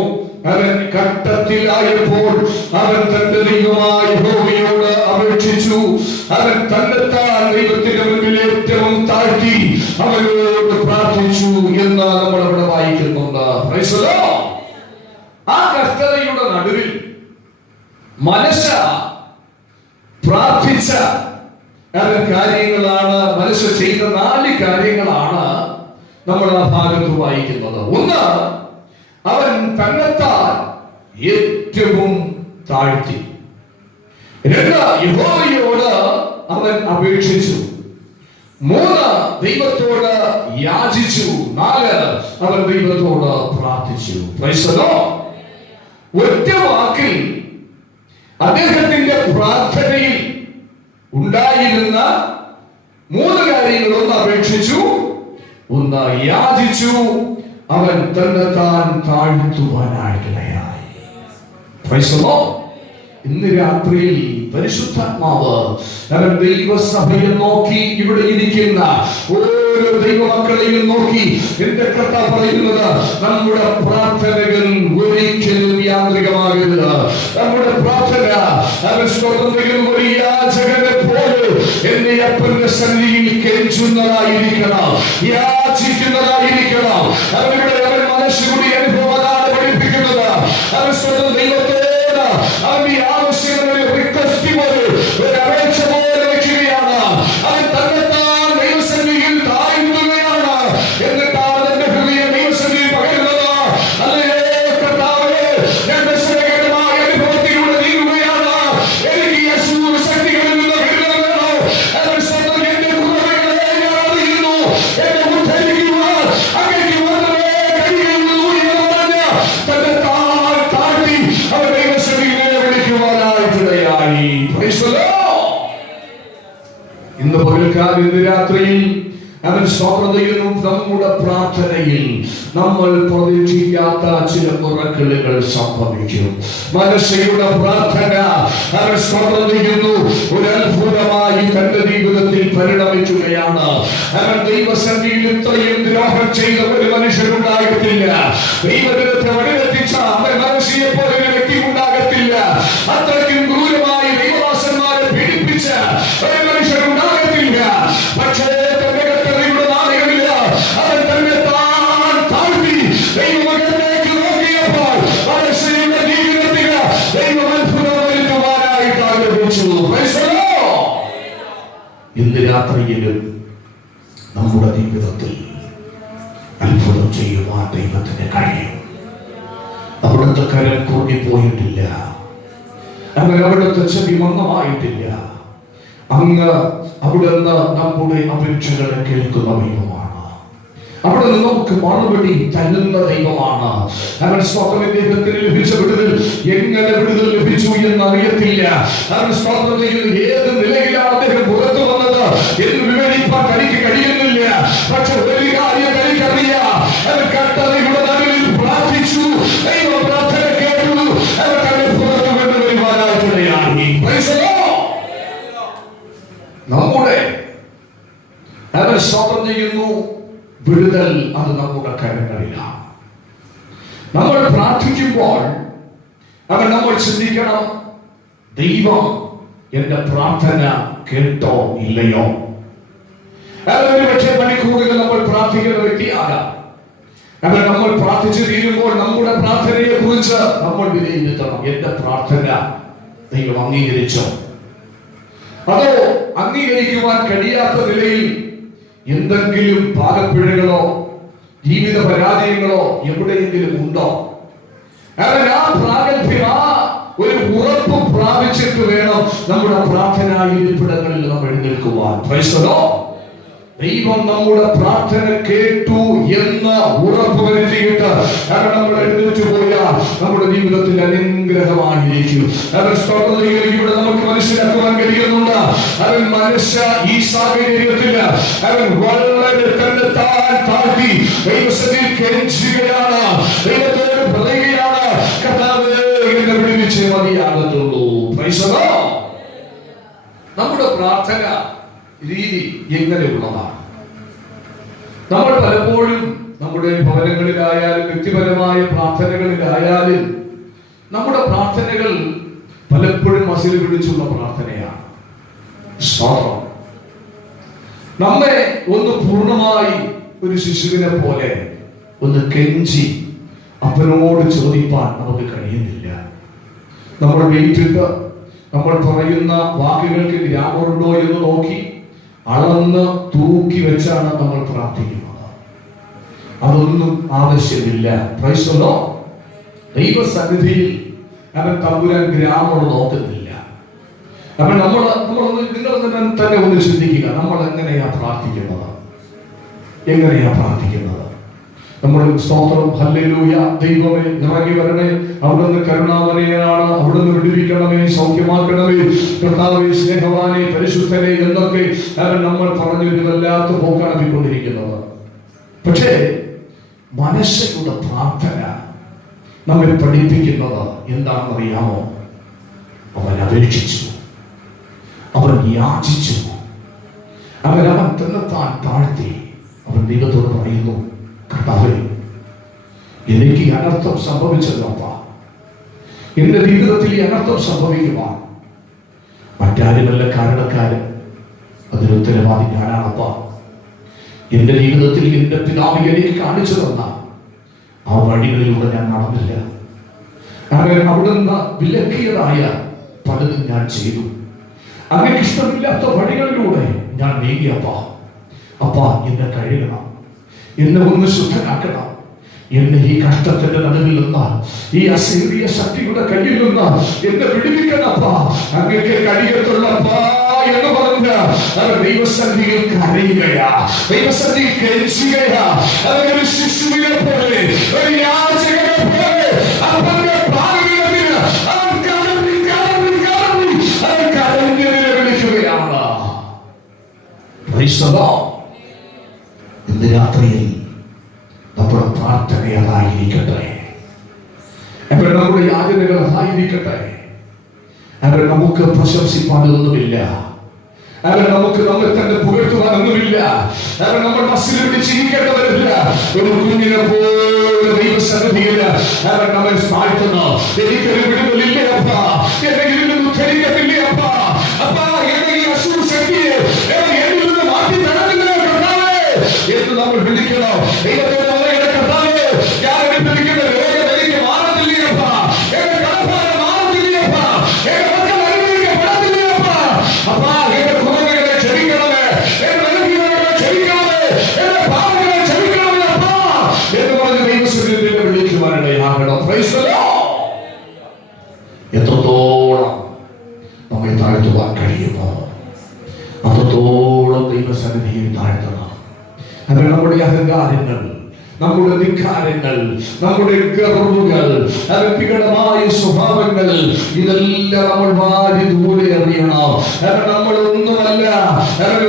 അവൻ ഘട്ടത്തിലായപ്പോൾ അവൻ തന്റെ ദൈവമായ യഹോവയോട് അപേക്ഷിച്ചു. അവൻ തന്നെത്താൻ ദൈവത്തിന്റെ മുന്നിൽ ഏറ്റവും താഴ്ത്തി അവനോട് പ്രാർത്ഥിച്ചു എന്ന് നമ്മൾ അവിടെ വായിക്കുന്നുണ്ട്. Price the Lord. ആ കഷ്ടതയുടെ നടുവിൽ മനസ്സ് പ്രാർത്ഥിച്ച കാര്യങ്ങളാണ്, മനസ്സ് ചെയ്ത 4 കാര്യങ്ങളാണ് നമ്മൾ ആ ഭാഗത്ത് വായിക്കുന്നത്. ഒന്ന്, അവൻ തന്നെത്താൻ ഏറ്റവും താഴ്ത്തി. 2, യഹോവയോട് അവൻ അപേക്ഷിച്ചു. 3, ദൈവത്തോട് യാചിച്ചു. 4, അവൻ ദൈവത്തോട് പ്രാർത്ഥിച്ചു. Price the Lord. ഒറ്റ വാക്കിൽ അദ്ദേഹത്തിന്റെ പ്രാർത്ഥനയിൽ ഉണ്ടായിരുന്ന 3 കാര്യങ്ങൾ: 1 അപേക്ഷിച്ചു, 1 യാചിച്ചു, അവൻ തന്നെത്താൻ താഴ്ത്തുവാനായിട്ടിടയായി. Price the Lord. ഇന്ന് രാത്രിയിൽ പരിശുദ്ധാത്മാവ് അവൻ ദൈവസഭയെ നോക്കി, ഇവിടെ ഇരിക്കുന്ന ഓരോ ദൈവമക്കളെയും നോക്കി എന്റെ കർത്താവ് പറയുന്നത്, നമ്മുടെ പ്രാർത്ഥനകൾ ഒരിക്കലും യാന്ത്രികമാകരുത്. നമ്മുടെ പ്രാർത്ഥന അവൻ ഒരു യാചകനെ പോലെ എന്റെ അപ്പന്റെ സന്നിധിയിൽ കെഞ്ചുന്നതായിരിക്കണം, യാചിക്കുന്നതായിരിക്കണം. അവരുടെ അവൻ മനസ്സുകൂടി അനുഭവമാണ് പഠിപ്പിക്കുന്നത്. അവൻ സ്വന്തം ദൈവത്തോട് അവന്റെ ആവശ്യങ്ങളുടെ റിക്വസ്റ്റ് പോലെ, ഒരു അപേക്ഷ പോലെ വയ്ക്കുകയാണ്. അവൻ തന്നെത്താൻ ദൈവസന്നിധിയിൽ താഴ്ത്തുകയാണ്. എന്നിട്ടാണ് തന്റെ ഹൃദയം ദൈവസന്നിധിയിൽ പകരുന്നത്. അല്ലയോ കർത്താവേ, ഞാൻ രസകരമായ അനുഭവത്തിലൂടെ നീങ്ങുകയാണ്. എനിക്ക് ഈ അശൂർ ശക്തികളിൽ നിന്ന് വിടുതൽ വേണം. അവൻ സ്വന്തം എന്റെ കുറവുകളെ ഞാൻ അറിയുന്നു. എന്നെ ഉദ്ധരിക്കുവാൻ അങ്ങേക്ക് മാത്രമേ പകൽക്കാലം ഇന്ന് രാത്രിയിൽ അവൻ സ്തോത്രം ചെയ്യുന്നു. നമ്മുടെ പ്രാർത്ഥനയിൽ നമ്മൾ പ്രതീക്ഷിക്കാത്ത ചില മുറക്കളുകൾ സംഭവിക്കും. മനസ്സയുടെ പ്രാർത്ഥന അവൻ സ്തോത്രം ചെയ്യുന്നു ഒരു അത്ഭുതമായി തന്റെ ജീവിതത്തിൽ പരിണമിക്കുകയാണ്. അവൻ ദൈവസന്നിധിയിൽ ഇത്രയും ദ്രോഹം ചെയ്ത ഒരു മനുഷ്യനുണ്ടാകത്തില്ല. ദൈവദിനത്തെ വഴിതെറ്റിച്ച അവൻ മനസ്സിനെ പോലെ ഒരു വ്യക്തി ഉണ്ടാകത്തില്ല. അത്രയ്ക്കും ക്രൂരമായി ദൈവദാസന്മാരെ പീഡിപ്പിച്ച ഒരു മനുഷ്യനുണ്ടാകത്തില്ല. പക്ഷേ ഇന്ന് രാത്രിയിലും നമ്മുടെ ജീവിതത്തിൽ അത്ഭുതം ചെയ്യുവാൻ ദൈവത്തിന് കഴിയും. അവിടുത്തെ കരം കൂടിപ്പോയിട്ടില്ല. അങ്ങനെ അവിടുത്തെ ചെവി മന്ദമായിട്ടില്ല. അങ്ങ് അവിടുന്ന് നമ്മുടെ അപേക്ഷകളെ കേൾക്കുന്ന ദൈവമാണ്. അവിടെ നിന്ന് നമുക്ക് മറുപടി തരുന്ന ദൈവമാണ്. അവൻ സ്തോത്രം ദൈവത്തിന് ലഭിച്ച വിടുതൽ എങ്ങനെ വിടുതൽ ലഭിച്ചു എന്ന് അറിയത്തില്ല. അവൻ സ്തോത്രം ചെയ്യുന്ന ഏത് നിലയിലാണ് അദ്ദേഹം പുറത്തു വന്നത് എന്ന് വിവരിക്കാൻ തനിക്ക് കഴിയുന്നില്ല. പക്ഷെ ഒരു കാര്യം തനിക്കറിയാം. അവൻ കട്ടതയുടെ നടുവിൽ പ്രാർത്ഥിച്ചു. ദൈവ പ്രാർത്ഥന കേട്ടു. അവൻ തന്നെ പുറത്തു കൊണ്ടുവരുവാനായിട്ടിടയായി. നമ്മുടെ അവൻ സ്തോത്രം ചെയ്യുന്നു വിടുതൽ അത് നമ്മുടെ കരങ്ങളിലാണ്. നമ്മൾ പ്രാർത്ഥിക്കുമ്പോൾ അവൻ നമ്മൾ ചിന്തിക്കണം, ദൈവം എന്റെ പ്രാർത്ഥന കേട്ടോ ഇല്ലയോ. അതൊരു പക്ഷേ മണിക്കൂറുകൾ നമ്മൾ പ്രാർത്ഥിക്കുന്ന വ്യക്തിയാകാം. അവൻ നമ്മൾ പ്രാർത്ഥിച്ചു തീരുമ്പോൾ നമ്മുടെ പ്രാർത്ഥനയെ കുറിച്ച് നമ്മൾ വിലയിരുത്തണം. എന്റെ പ്രാർത്ഥന ദൈവം അംഗീകരിച്ചോ, അതോ അംഗീകരിക്കുവാൻ കഴിയാത്ത നിലയിൽ എന്തെങ്കിലും പാകപ്പിഴകളോ ജീവിത പരാജയങ്ങളോ എവിടെയെങ്കിലും ഉണ്ടോ? അവൻ ആ പ്രാഗൽഭ്യം ഒരു ഉറപ്പ് പ്രാപിച്ചിട്ട് വേണം നമ്മുടെ പ്രാർത്ഥനാ ഇരിപ്പിടങ്ങളിൽ നമ്മൾ എഴുന്നേൽക്കുവാൻ. Price the Lord. ദൈവം നമ്മുടെ പ്രാർത്ഥന കേട്ടു എന്ന ഉറപ്പ് വരുത്തിയിട്ട് അവൻ നമ്മൾ എഴുന്നേറ്റ് പോയാൽ നമ്മുടെ ജീവിതത്തിൽ അനുഗ്രഹമായിരിക്കും. അവൻ ഇവിടെ നമുക്ക് മനസ്സിലാക്കുവാൻ കഴിയുന്നുണ്ട്. അവൻ മനുഷ്യ ഈ സാഹചര്യത്തിൽ അവൻ വളരെ തന്നെ താഴ്ത്തി ദൈവസന്നിധിയിൽ കെഞ്ചുകയാണ്. ദൈവത്തോട് പറയുകയാണ്, കർത്താവേ എന്നെ വിടുവിച്ചേ മതിയാകത്തുള്ളൂ. Praise the lord. നമ്മുടെ പ്രാർത്ഥന രീതി എങ്ങനെയുള്ളതാണ്? നമ്മൾ പലപ്പോഴും നമ്മുടെ ഭവനങ്ങളിലായാലും വ്യക്തിപരമായ പ്രാർത്ഥനകളിലായാലും നമ്മുടെ പ്രാർത്ഥനകൾ പലപ്പോഴും മസിൽ പിടിച്ചുള്ള പ്രാർത്ഥനയാണ്. നമ്മെ ഒന്ന് പൂർണ്ണമായി ഒരു ശിശുവിനെ പോലെ ഒന്ന് കെഞ്ചി അപ്പനോട് ചോദിപ്പാൻ നമുക്ക് കഴിയുന്നില്ല. നമ്മൾ വെയിറ്റിട്ട് നമ്മൾ പറയുന്ന വാക്കുകൾക്ക് ഗ്രാമറുണ്ടോ എന്ന് നോക്കി അളന്ന് തൂക്കി വെച്ചാണ് നമ്മൾ പ്രാർത്ഥിക്കുന്നത്. അതൊന്നും ആവശ്യമില്ല. Price the Lord. ദൈവസന്നിധിയിൽ അവൻ തമ്പുരാൻ ഗ്രാമർ നോക്കുന്നില്ല. അവൻ നിങ്ങൾ തന്നെ ഒന്ന് ചിന്തിക്കുക, നമ്മൾ എങ്ങനെയാ പ്രാർത്ഥിക്കുന്നത്? നമ്മൾ സ്തോത്രം ഹല്ലേലൂയ, ദൈവമേ ഇറങ്ങി വരണേ, അവിടുന്ന് കരുണാമനീയനാണ്, അവിടുന്ന് വിടുവിക്കണമേ, സൗഖ്യമാക്കണമേ, കർത്താവേ സ്നേഹവാനേ, പരിശുദ്ധനേ എന്നൊക്കെ അവൻ നമ്മൾ പറഞ്ഞു ഒരു വല്ലാത്ത പോക്കാണ് പോയിക്കൊണ്ടിരിക്കുന്നത്. പക്ഷേ മനസ്സിലുള്ള പ്രാർത്ഥന നമ്മെ പഠിപ്പിക്കുന്നത് എന്താണെന്നറിയാമോ? അവൻ അപേക്ഷിച്ചു, അവൻ യാചിച്ചു, അവൻ തന്നെത്താൻ താഴ്ത്തി അവൻ ദൈവത്തോട് പറയുന്നു, കർത്താവേ എനിക്ക് അനർത്ഥം സംഭവിച്ചതപ്പ, എന്റെ ജീവിതത്തിൽ ഈ അനർത്ഥം സംഭവിക്കുവാൻ മറ്റാരുമല്ല കാരണക്കാരൻ, അതിന് ഉത്തരവാദി ഞാനാണപ്പ. എന്റെ ജീവിതത്തിൽ എന്റെ പിതാവ് എനിക്ക് കാണിച്ചു തന്ന ആ വഴികളിലൂടെ ഞാൻ നടന്നില്ല. അങ്ങനെ അവിടുന്ന് വിലക്കിയതായ പലതും ഞാൻ ചെയ്തു. അങ്ങനെ ഇഷ്ടമില്ലാത്ത വഴികളിലൂടെ ഞാൻ നീങ്ങിയപ്പ. അപ്പ എന്നെ കഴുകണം, എന്നെ ഒന്ന് ശുദ്ധനാക്കണം, എന്നെ ഈ കഷ്ടത്തിന്റെ നടുവിൽ നിന്ന്, ഈ അസീറിയ ശക്തിയുടെ കയ്യിൽ നിന്ന് എന്നെ വിടുവിക്കണപ്പ. അങ്ങേക്ക് കഴിയത്തുള്ളപ്പ എന്ന് പറഞ്ഞ് അവർ ദൈവസന്നിധിയിൽ കരയുകയാ, ദൈവസന്നിധിയിൽ കെഞ്ചുകയാ. അതൊരു ശിശുവിനെ പോലെ, ഒരു യാചകനെ പോലെ അവന്റെ ഭാഗ്യത്തിന് അവൻ കരഞ്ഞു വിളിക്കുകയാണ്. ഇന്ന് രാത്രിയിൽ നമ്മുടെ പ്രാർത്ഥന അതായിരിക്കട്ടെ, നമ്മുടെ യാചനകൾ അതായിരിക്കട്ടെ. നമുക്ക് പ്രശംസിപ്പാനൊന്നുമില്ല, നമുക്ക് നമ്മെ തന്നെ പുകഴ്ത്തുവാനൊന്നുമില്ല, നമ്മൾ മസിൽ പിടിച്ചിരിക്കേണ്ടവരില്ല. ഒരു കുഞ്ഞിനെ പോലെ ദൈവസന്നിധിയിൽ നമ്മെ താഴ്ത്തുന്നു. എനിക്കൊരു വിടുതലില്ല അപ്പാ, എന്നെ ഇതിൽ നിന്ന് ഉദ്ധരിക്കത്തില്ലേ അപ്പാ, അപ്പാ എന്നെ ഈ അസുര ശക്തിയെ എന്നിൽ നിന്ന് മാറ്റി തരത്തില്ല കർത്താവേ എന്ന് നമ്മൾ വിളിക്കണം. ദൈവത്തെ കർത്താവേ, ഞാൻ അനുഭവിക്കുന്ന രോഗം എനിക്ക് മാറത്തില്ലേ അപ്പാ, എന്റെ കടഭാരം മാറത്തില്ലേ അപ്പാ, എന്റെ മക്കൾ അനുഭവിക്കപ്പെടത്തില്ലേ അപ്പാ, അപ്പാ എന്റെ കുറവുകളെ ക്ഷമിക്കണമേ, എന്റെ അനുഭവങ്ങളെ ക്ഷമിക്കണമേ, എന്റെ പാപങ്ങളെ ക്ഷമിക്കണമേ അപ്പാ എന്ന് പറഞ്ഞ് ദൈവസന്നിധിയിൽ വിളിക്കുവാനിടയാകണം. Price the Lord. എത്രത്തോളം നമ്മെ താഴ്ത്തുവാൻ കഴിയുമോ അത്രത്തോളം ദൈവസന്നിധിയിൽ താഴ്ത്തണം. അത് നമ്മുടെ അഹങ്കാരങ്ങൾ, നമ്മുടെ ധിക്കാരങ്ങൾ, നമ്മുടെ ഗർവ്വങ്ങൾ, വികടമായ സ്വഭാവങ്ങൾ, ഇതെല്ലാം നമ്മൾ വാരി ദൂരെ അറിയണം. നമ്മൾ ഒന്നുമല്ല,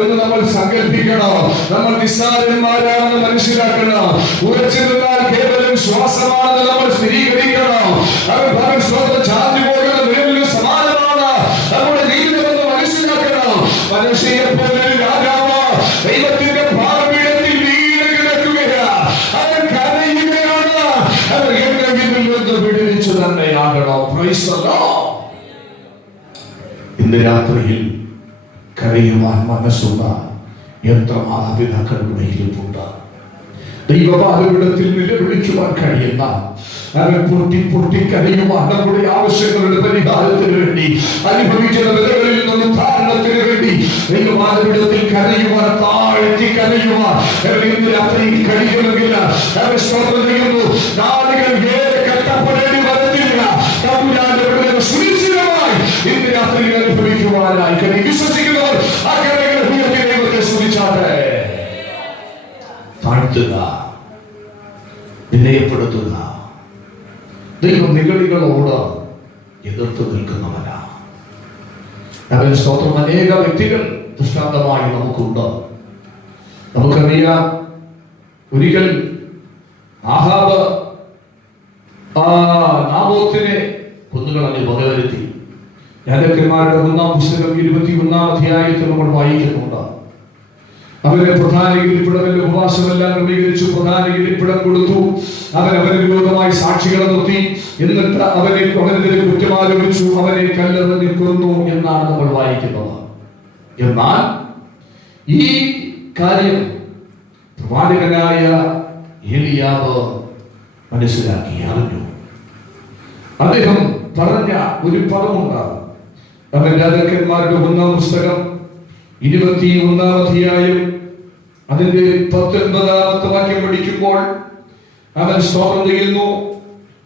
ഒന്ന് നമ്മൾ സങ്കല്പിക്കണം. നമ്മൾ നിസ്സാരന്മാരാണെന്ന് മനസ്സിലാക്കണം. ഉറച്ചു നിന്നാൽ കേവലം ശ്വാസമാണെന്ന് നമ്മൾ സ്ഥിരീകരിക്കണം. അവൻ സ്വന്തം ചാർജ് പോകുന്ന നിലവിലും സമാനമാണ് നമ്മുടെ ജീവിതമെന്ന് മനസ്സിലാക്കണം. മനുഷ്യയെ പോലെ രാജാവ് ദൈവത്തിന്റെ പാർപ്പീഠത്തിൽ വീണ് കിടക്കുകയാണ്. അവൻ കരയുകയാണ്. അവർ എന്തെങ്കിലും നിന്ന് വിടുവിച്ചു തന്നെയാകണം. Price the Lord. ഇന്ന് രാത്രിയിൽ കരയുവാൻ മനസ്സുള്ള എത്ര മാതാപിതാക്കളുടെ ഇരിപ്പുണ്ട്. ദൈവപാതവിടത്തിൽ നിലവിളിക്കുവാൻ കഴിയുന്ന, അവൻ പൊട്ടി കരയുവാൻ നമ്മുടെ ആവശ്യങ്ങളുടെ പരിഹാരത്തിന് വേണ്ടി, അനുഭവിക്കുന്ന വിലകളിൽ നിന്ന് ധാരണത്തിന് വേണ്ടി ദൈവപാതവിടത്തിൽ കരയുവാൻ, താഴ്ത്തി കരയുവാൻ ഇന്ന് രാത്രിയിൽ കഴിയുമെങ്കിൽ അവൻ സ്തോത്രം ചെയ്യുന്നു. നാളുകൾ വേറെ കഷ്ടപ്പെടേണ്ടി വരത്തില്ല. സുനിശ്ചിതമായി ഇന്ന് രാത്രിയിൽ അനുഭവിക്കുവാനായി വിശ്വസിക്കുന്നവർ ആ കരകളെ ഉയർത്തി ദൈവത്തെ സ്തുതിച്ചാട്ടെ. താഴ്ത്തുക, വിനയപ്പെടുത്തുക. ദൈവം നിഗളികളോട് എതിർത്ത് നിൽക്കുന്നവനാ. അവൻ സ്തോത്രം. അനേക വ്യക്തികൾ ദൃഷ്ടാന്തമായി നമുക്കുണ്ട്. നമുക്കറിയാം, ഒരിക്കൽ ആഹാബ് നാബോത്തിനെ കൊന്നുകളഞ്ഞ് വകവരുത്തി. രാജാക്കന്മാരുടെ 1-ാം പുസ്തകം 21-ാം അധ്യായത്തിൽ നമ്മൾ വായിക്കുന്നുണ്ട്. അവരെ പ്രധാന ഇരിപ്പിടത്തിൽ ഉപവാസമെല്ലാം ക്രമീകരിച്ചു, പ്രധാന ഇരിപ്പിടം കൊടുത്തു. അവന് വിരോധമായി സാക്ഷികളെ നിർത്തി. എന്നിട്ട് അവനെതിരെ കുറ്റമാരോപിച്ചു, അവനെ കല്ലെറിഞ്ഞ് കൊന്നു എന്നാണ് നമ്മൾ വായിക്കുന്നത്. എന്നാൽ ഈ കാര്യം പ്രവാചകനായ ഏലിയാവ് മനസ്സിലാക്കി, അറിഞ്ഞു. അദ്ദേഹം പറഞ്ഞ ഒരു പദമുണ്ട്. അവൻ രാജാക്കന്മാരുടെ 1-ാം പുസ്തകം 21-ാം അധ്യായം അതിന്റെ 19-ാമത്തെ വാക്യം പഠിക്കുമ്പോൾ അവൻ സ്തോത്രം ചെയ്യുന്നു.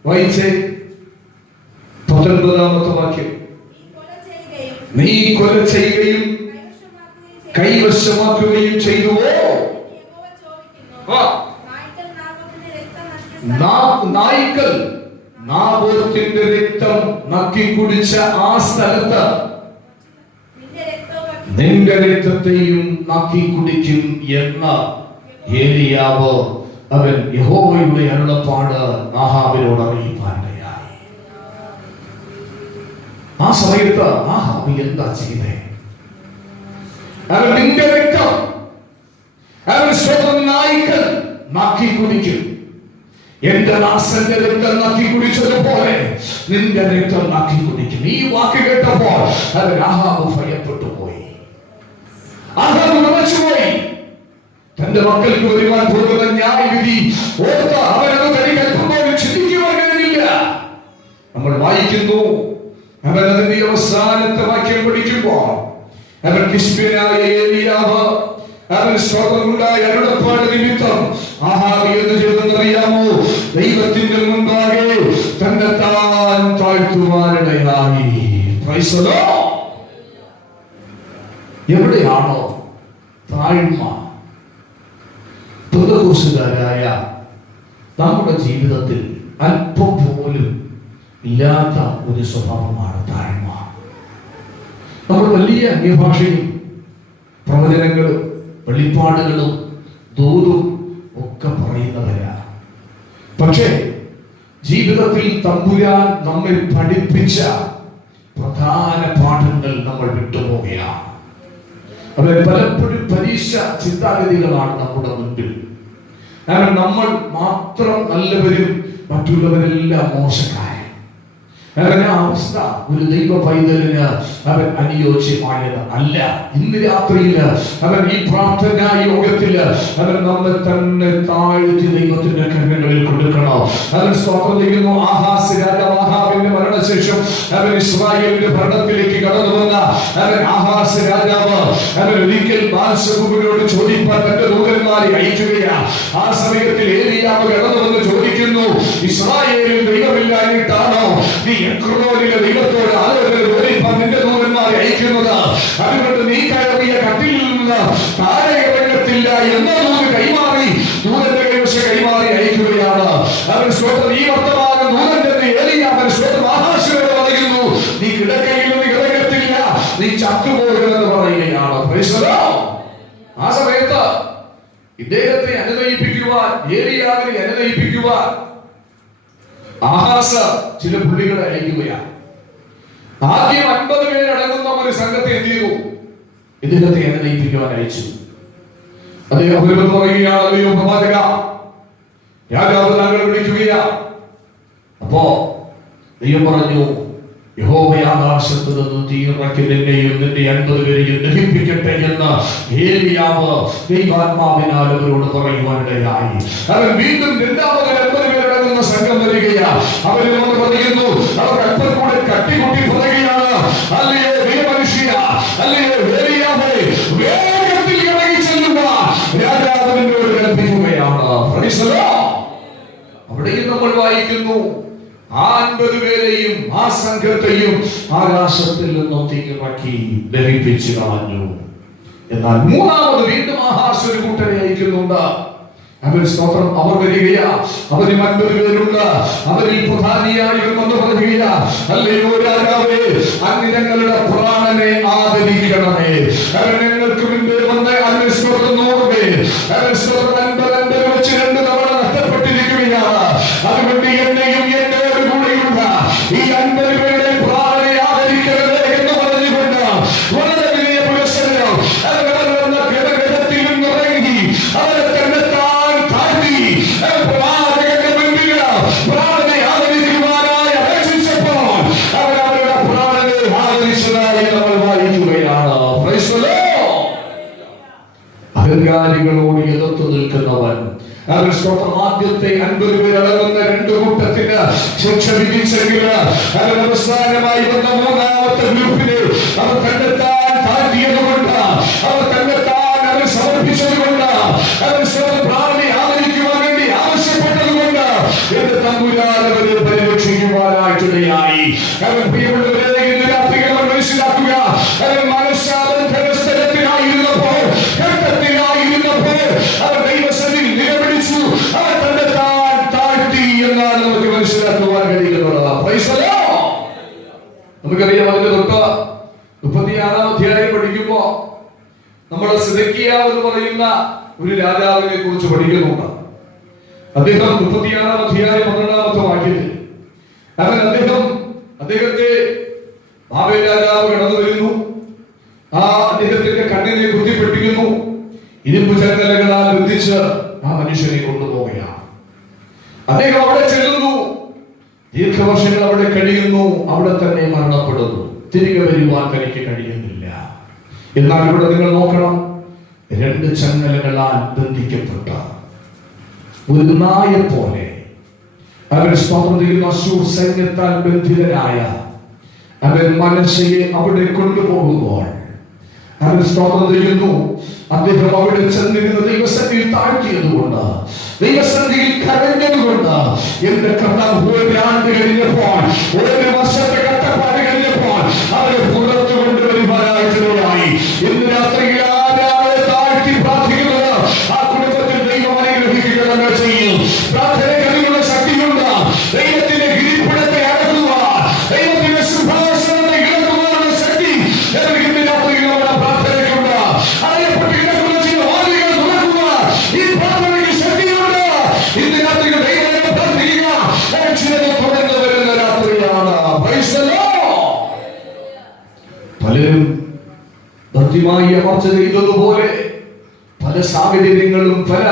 വായിച്ചേ 19-ാമത്തെ വാക്യം. നീ കൊല ചെയ്യുകയും കൈവശമാക്കുകയും ചെയ്തുവോ? നായ്ക്കൾ നാബോത്തിന്റെ രക്തം നക്കി കുടിച്ച ആ സ്ഥലത്ത് നിന്റെ രക്തത്തെയും നക്കി കുടിക്കും എന്ന് ഏലിയാവ് അവൻ യഹോവയുടെ അരുളപ്പാട് ആഹാബിനോട് അറിയിപ്പാനിടയായി. ആ സമയത്ത് ആഹാബ് എന്താ ചെയ്തേ? അവൻ നിന്റെ രക്തം, അവൻ സ്വന്തം നായ്ക്കൾ നക്കി കുടിക്കും. എന്റെ ദാസന്റെ രക്തം നക്കി കുടിച്ചതുപോലെ നിന്റെ രക്തം നക്കി കുടിക്കും. ഈ വാക്ക് കേട്ടപ്പോൾ അവൻ ആഹാബ് ഭയപ്പെട്ടു പോയി. ആഹാബ് വിറച്ചുപോയി. തന്റെ മക്കൾക്ക് വരുവാൻ പോകുന്ന ന്യായവിധി ഓർത്ത് അവനത് കഴിക്കുമ്പോൾ ചിന്തിക്കുവാൻ കഴിയില്ല. നമ്മൾ വായിക്കുന്നു, അവൻ അതിന്റെ അവസാനത്തെ വാക്യം പഠിക്കുമ്പോൾ അവൻ തിശ്ബ്യനായ ഏലിയാവ് അവൻ സ്വർഗ്ഗമുണ്ടായ അരുളപ്പാട് നിമിത്തം ആഹാബ് എന്ത് ചെയ്തെന്നറിയാമോ? ദൈവത്തിന്റെ മുൻപാകെ തന്നെത്താൻ താഴ്ത്തുവാനിടയായി. Price the Lord. എവിടെയാണോ താഴ്മ? പെന്തക്കോസ്തുകാരായ നമ്മുടെ ജീവിതത്തിൽ അല്പം പോലും ഇല്ലാത്ത ഒരു സ്വഭാവമാണ് താഴ്മ. നമ്മൾ വലിയ അന്യഭാഷയും പ്രവചനങ്ങളും വെളിപ്പാടുകളും ദൂതും ഒക്കെ പറയുന്നവരാ. പക്ഷേ ജീവിതത്തിൽ തമ്പുരാൻ നമ്മെ പഠിപ്പിച്ച പ്രധാന പാഠങ്ങൾ നമ്മൾ വിട്ടുപോവുകയാണ്. അത് പലപ്പോഴും പരീക്ഷ ചിന്താഗതികളാണ് നമ്മുടെ മുൻപിൽ. കാരണം നമ്മൾ മാത്രം നല്ലവരും മറ്റുള്ളവരെല്ലാം മോശക്കാരൻ. അവസ്ഥ ഒരു ദൈവ പൈതലിന് അവൻ അനുയോജ്യമായത് അല്ല. ഇന്ന് രാത്രിയിൽ അവൻ ഈ പ്രാർത്ഥനാ യോഗത്തില് അവൻ നമ്മെ തന്നെ താഴ്ത്തി ദൈവത്തിന്റെ കരങ്ങളിൽ കൊടുക്കണം. അവൻ സ്തോത്രം ചെയ്യുന്നു. ആഹാസ് രാജാവ് ആഹാബിന്റെ മരണശേഷം അവൻ ഇസ്രായേലിന്റെ ഭരണത്തിലേക്ക് കടന്നു വന്ന അവൻ ആഹാസ് രാജാവ് അവൻ ഒരിക്കൽ ബാൽസെബൂബിനോട് ചോദിപ്പാൻ തന്റെ ദൂതന്മാരെ അയക്കുകയാണ്. ആ സമയത്തിൽ ഏലിയാവ് കടന്നു വന്ന് ചോദിക്കുന്നു, ഇസ്രായേലിൽ ദൈവമില്ലാഞ്ഞിട്ടാണോ നീ എക്രോനിലെ ദൈവത്തോട് ആലോചന ചോദിപ്പാൻ നിന്റെ ദൂതന്മാരെ അയക്കുന്നത്? അതുകൊണ്ട് നീ കയറിയ കട്ടിൽ നിന്ന് താഴെ ഇറങ്ങത്തില്ല എന്ന ദൂത് കൈമാറി ദൂതന്റെ കൈവശം കൈമാറി അയക്കുകയാണ്. അവൻ സ്വന്തം ഈ വർത്തമാനം ദൂതന്റെ ഏലിയാവ് സ്വന്തം ആഹാസിനോട് പറയുന്നു, നീ കിടക്കയിൽ നിന്ന് ഇറങ്ങത്തില്ല, നീ ചത്തുപോകുമെന്ന് പറയുകയാണ്. ആ സമയത്ത് ഇദ്ദേഹത്തെ അനുനയിപ്പിക്കുവാൻ, ഏലിയാവിനെ അനുനയിപ്പിക്കുവാൻ ആഹാസ് ചില പുള്ളികളെ അയക്കുകയാണ്. ആദ്യം 50 പേരടങ്ങുന്ന ഒരു സംഘത്തെ എന്ത് ചെയ്തു? ഇദ്ദേഹത്തെ അനുനയിപ്പിക്കുവാൻ അയച്ചു. അദ്ദേഹം പറയുകയാണ്, അല്ലയോ പ്രവാചക, രാജാവ് താങ്കൾ വിളിക്കുകയാണ്. അപ്പോ ദൈവം പറഞ്ഞു, യഹോവ ആകാശത്ത് നിന്ന് തീയിറക്കി നിന്നെയും നിന്റെ 50 പേരെയും ദഹിപ്പിക്കട്ടെ എന്ന് ഏലിയാവ് ദൈവാത്മാവിനാൽ അവരോട് പറയുവാനിടയായി. അവൻ വീണ്ടും രണ്ടാമത് 50 പേരടങ്ങുന്ന സംഘം വരികയാണ്. അവര് വന്ന് പറയുന്നു, അവർ അല്പം കൂടെ കട്ടിമുട്ടി പറയുകയാണ്, അല്ലയോ ദൈവമനുഷ്യ, അല്ലയോ ഏലിയാവേ, വേഗത്തിൽ ഇറങ്ങി ചെല്ലുക, രാജാവിനോട് കൽപ്പിക്കുകയാണ്. അവിടെയും നമ്മൾ വായിക്കുന്നു, 50 പേരെയും ആ സംഘത്തെയും ആകാശത്തിൽ നിന്നും തീയിറക്കി ദഹിപ്പിച്ചു കളഞ്ഞു. എന്നാൽ മൂന്നാമത് വീണ്ടും ആഹാസ് ഒരു കൂട്ടരെ അയക്കുന്നുണ്ട്. അവൻ സ്തോത്രം, അവർ വരികയാ. അവരിൽ 50 പേരുണ്ട്. അവരിൽ പ്രധാനിയായിരുന്നു പറയുകയാ, അല്ലയോ രാജാവേ, അങ്ങ് ഞങ്ങളുടെ പ്രാണനെ ആദരിക്കണമേ. അവൻ ഞങ്ങൾക്ക് മുൻപേ വന്ന് അതിന് സ്തോത്രം 100 പേർ, അവൻ സ്തോത്രം 50 വെച്ച് 2 തവണ നഷ്ടപ്പെട്ടിരിക്കുകയാണ്. അതുകൊണ്ട് എന്നെയും എന്നോട് കൂടെയുള്ള ഈ 50 പേരുടെ പ്രാണനെ ആദരിക്കരുത് എന്ന് പറഞ്ഞുകൊണ്ട് വളരെ വലിയ പുരസ്കാരം കിടത്തിൽ നിന്നിറങ്ങി അവരെ തന്നെ താഴ്ത്തി പ്രവാചകന്റെ മുൻപിൽ പ്രാണനെ ആദരിക്കുവാനായി അപേക്ഷിച്ചപ്പോൾ അവർ അവരുടെ പ്രാണനെ ആദരിച്ചതായി നമ്മൾ വായിക്കുകയാണ്. അഹങ്കാരികളോട് എതിർത്ത് നിൽക്കുന്നവൻ അവൻ സ്വന്തം ആദ്യത്തെ 50 പേരടങ്ങുന്ന 2 കൂട്ടത്തിന് ശിക്ഷ വിധിച്ചെങ്കിൽ അവൻ അവസാനമായി വന്ന മൂന്നാമത്തെ ഗ്രൂപ്പിനെ അവർ തന്നെത്താൻ താഴ്ത്തിയതുകൊണ്ട്, അവർ തന്നെത്താൻ അവർ സമർപ്പിച്ചതുകൊണ്ട്, അവർ സ്വന്തം പ്രാണനെ ആദരിക്കുവാൻ വേണ്ടി ആവശ്യപ്പെട്ടതുകൊണ്ട് എന്റെ തമ്പുരാൻ അവരെ പരിരക്ഷിക്കുവാനായിട്ടിടയായി. അവൻ പ്രിയമുള്ളവരെ, ഇന്ന് രാത്രി അവർ മനസ്സിലാക്കുക, അവൻ മനസ്സാബന്ധന സ്ഥലത്തിലായിരുന്നപ്പോൾ, ഘട്ടത്തിലായിരുന്നപ്പോൾ അവർ ദൈവസന്നിധിയിൽ നിലവിളിച്ചു, അവർ തന്നെ താഴ്ത്തി എന്നാണ് നമുക്ക് മനസ്സിലാക്കുവാൻ കഴിയുന്നത്. നമുക്കറിയാം, അതിന്റെ തൊട്ട് 36-ാം അധ്യായം പഠിക്കുമ്പോ നമ്മൾ സിദക്കിയാവ് എന്ന് പറയുന്ന ഒരു രാജാവിനെ കുറിച്ച് പഠിക്കുന്നുണ്ട്. അദ്ദേഹം 36-ാം അധ്യായം 12-ാമത്തെ വാക്യത്തിൽ അദ്ദേഹത്തെ ബാബേൽ രാജാവ് കടന്നു വരുന്നു. ആ അദ്ദേഹത്തിന്റെ കണ്ണിനെ കുത്തിപ്പെട്ടിരിക്കുന്നു. ഇരുമ്പ് ചങ്ങലകളാൽ ബന്ധിച്ച് ആ മനുഷ്യനെ കൊണ്ടുപോവുകയാണ്. അദ്ദേഹം അവിടെ ചെല്ലുന്നു, ദീർഘവർഷങ്ങൾ അവിടെ കഴിയുന്നു, അവിടെ തന്നെ മരണപ്പെടുന്നു. തിരികെ വരുവാൻ തനിക്ക് കഴിയുന്നില്ല. എന്നാൽ ഇവിടെ നിങ്ങൾ നോക്കണം, 2 ചങ്ങലകളാൽ ബന്ധിക്കപ്പെട്ട ഒരു നായെ പോലെ അവൻ സ്തോത്രം അശൂർ സൈന്യത്താൽ ബന്ധിതനായ അവൻ മനസ്സയെ അവിടെ കൊണ്ടുപോകുമ്പോൾ അവൻ സ്തോത്രം ചെയ്യുന്നു. അദ്ദേഹം അവിടെ ചെന്നിരുന്ന ദൈവസന്നിധിയിൽ താഴ്ത്തിയതുകൊണ്ട്, ദൈവസന്നിധിയിൽ കരഞ്ഞതുകൊണ്ട്, എന്റെ കർത്താവ് 1 ആണ്ട് കഴിഞ്ഞപ്പോൾ, 1 വർഷത്തെ കഷ്ടപ്പാട് കഴിഞ്ഞപ്പോൾ അവരെ പുറത്തു കൊണ്ടുവരുവാനായി. ഇന്ന് രാത്രിയിൽ ആരാളെ താഴ്ത്തി പ്രാർത്ഥിക്കുന്നത് ആ കുടുംബത്തിൽ ദൈവം അനുഗ്രഹിക്കുക തന്നെ ചെയ്യും. പ്രാർത്ഥനയ്ക്കതിനുള്ള ശക്തിയുണ്ട്. ദൈവത്തിന്റെ ഗിരിപ്പിടത്തെ അടക്കുവാൻ, ദൈവത്തിന്റെ സിംഹാസനത്തെ ഇളക്കുവാനുള്ള ശക്തി ഇന്ന് രാത്രിയിൽ നമ്മുടെ പ്രാർത്ഥനയ്ക്കുണ്ട്. അറിയപ്പെട്ട് കിടക്കുന്ന ചില പലരും ഭക്തിമായി അമർച്ച ചെയ്തതുപോലെ പല സാഹചര്യങ്ങളും പല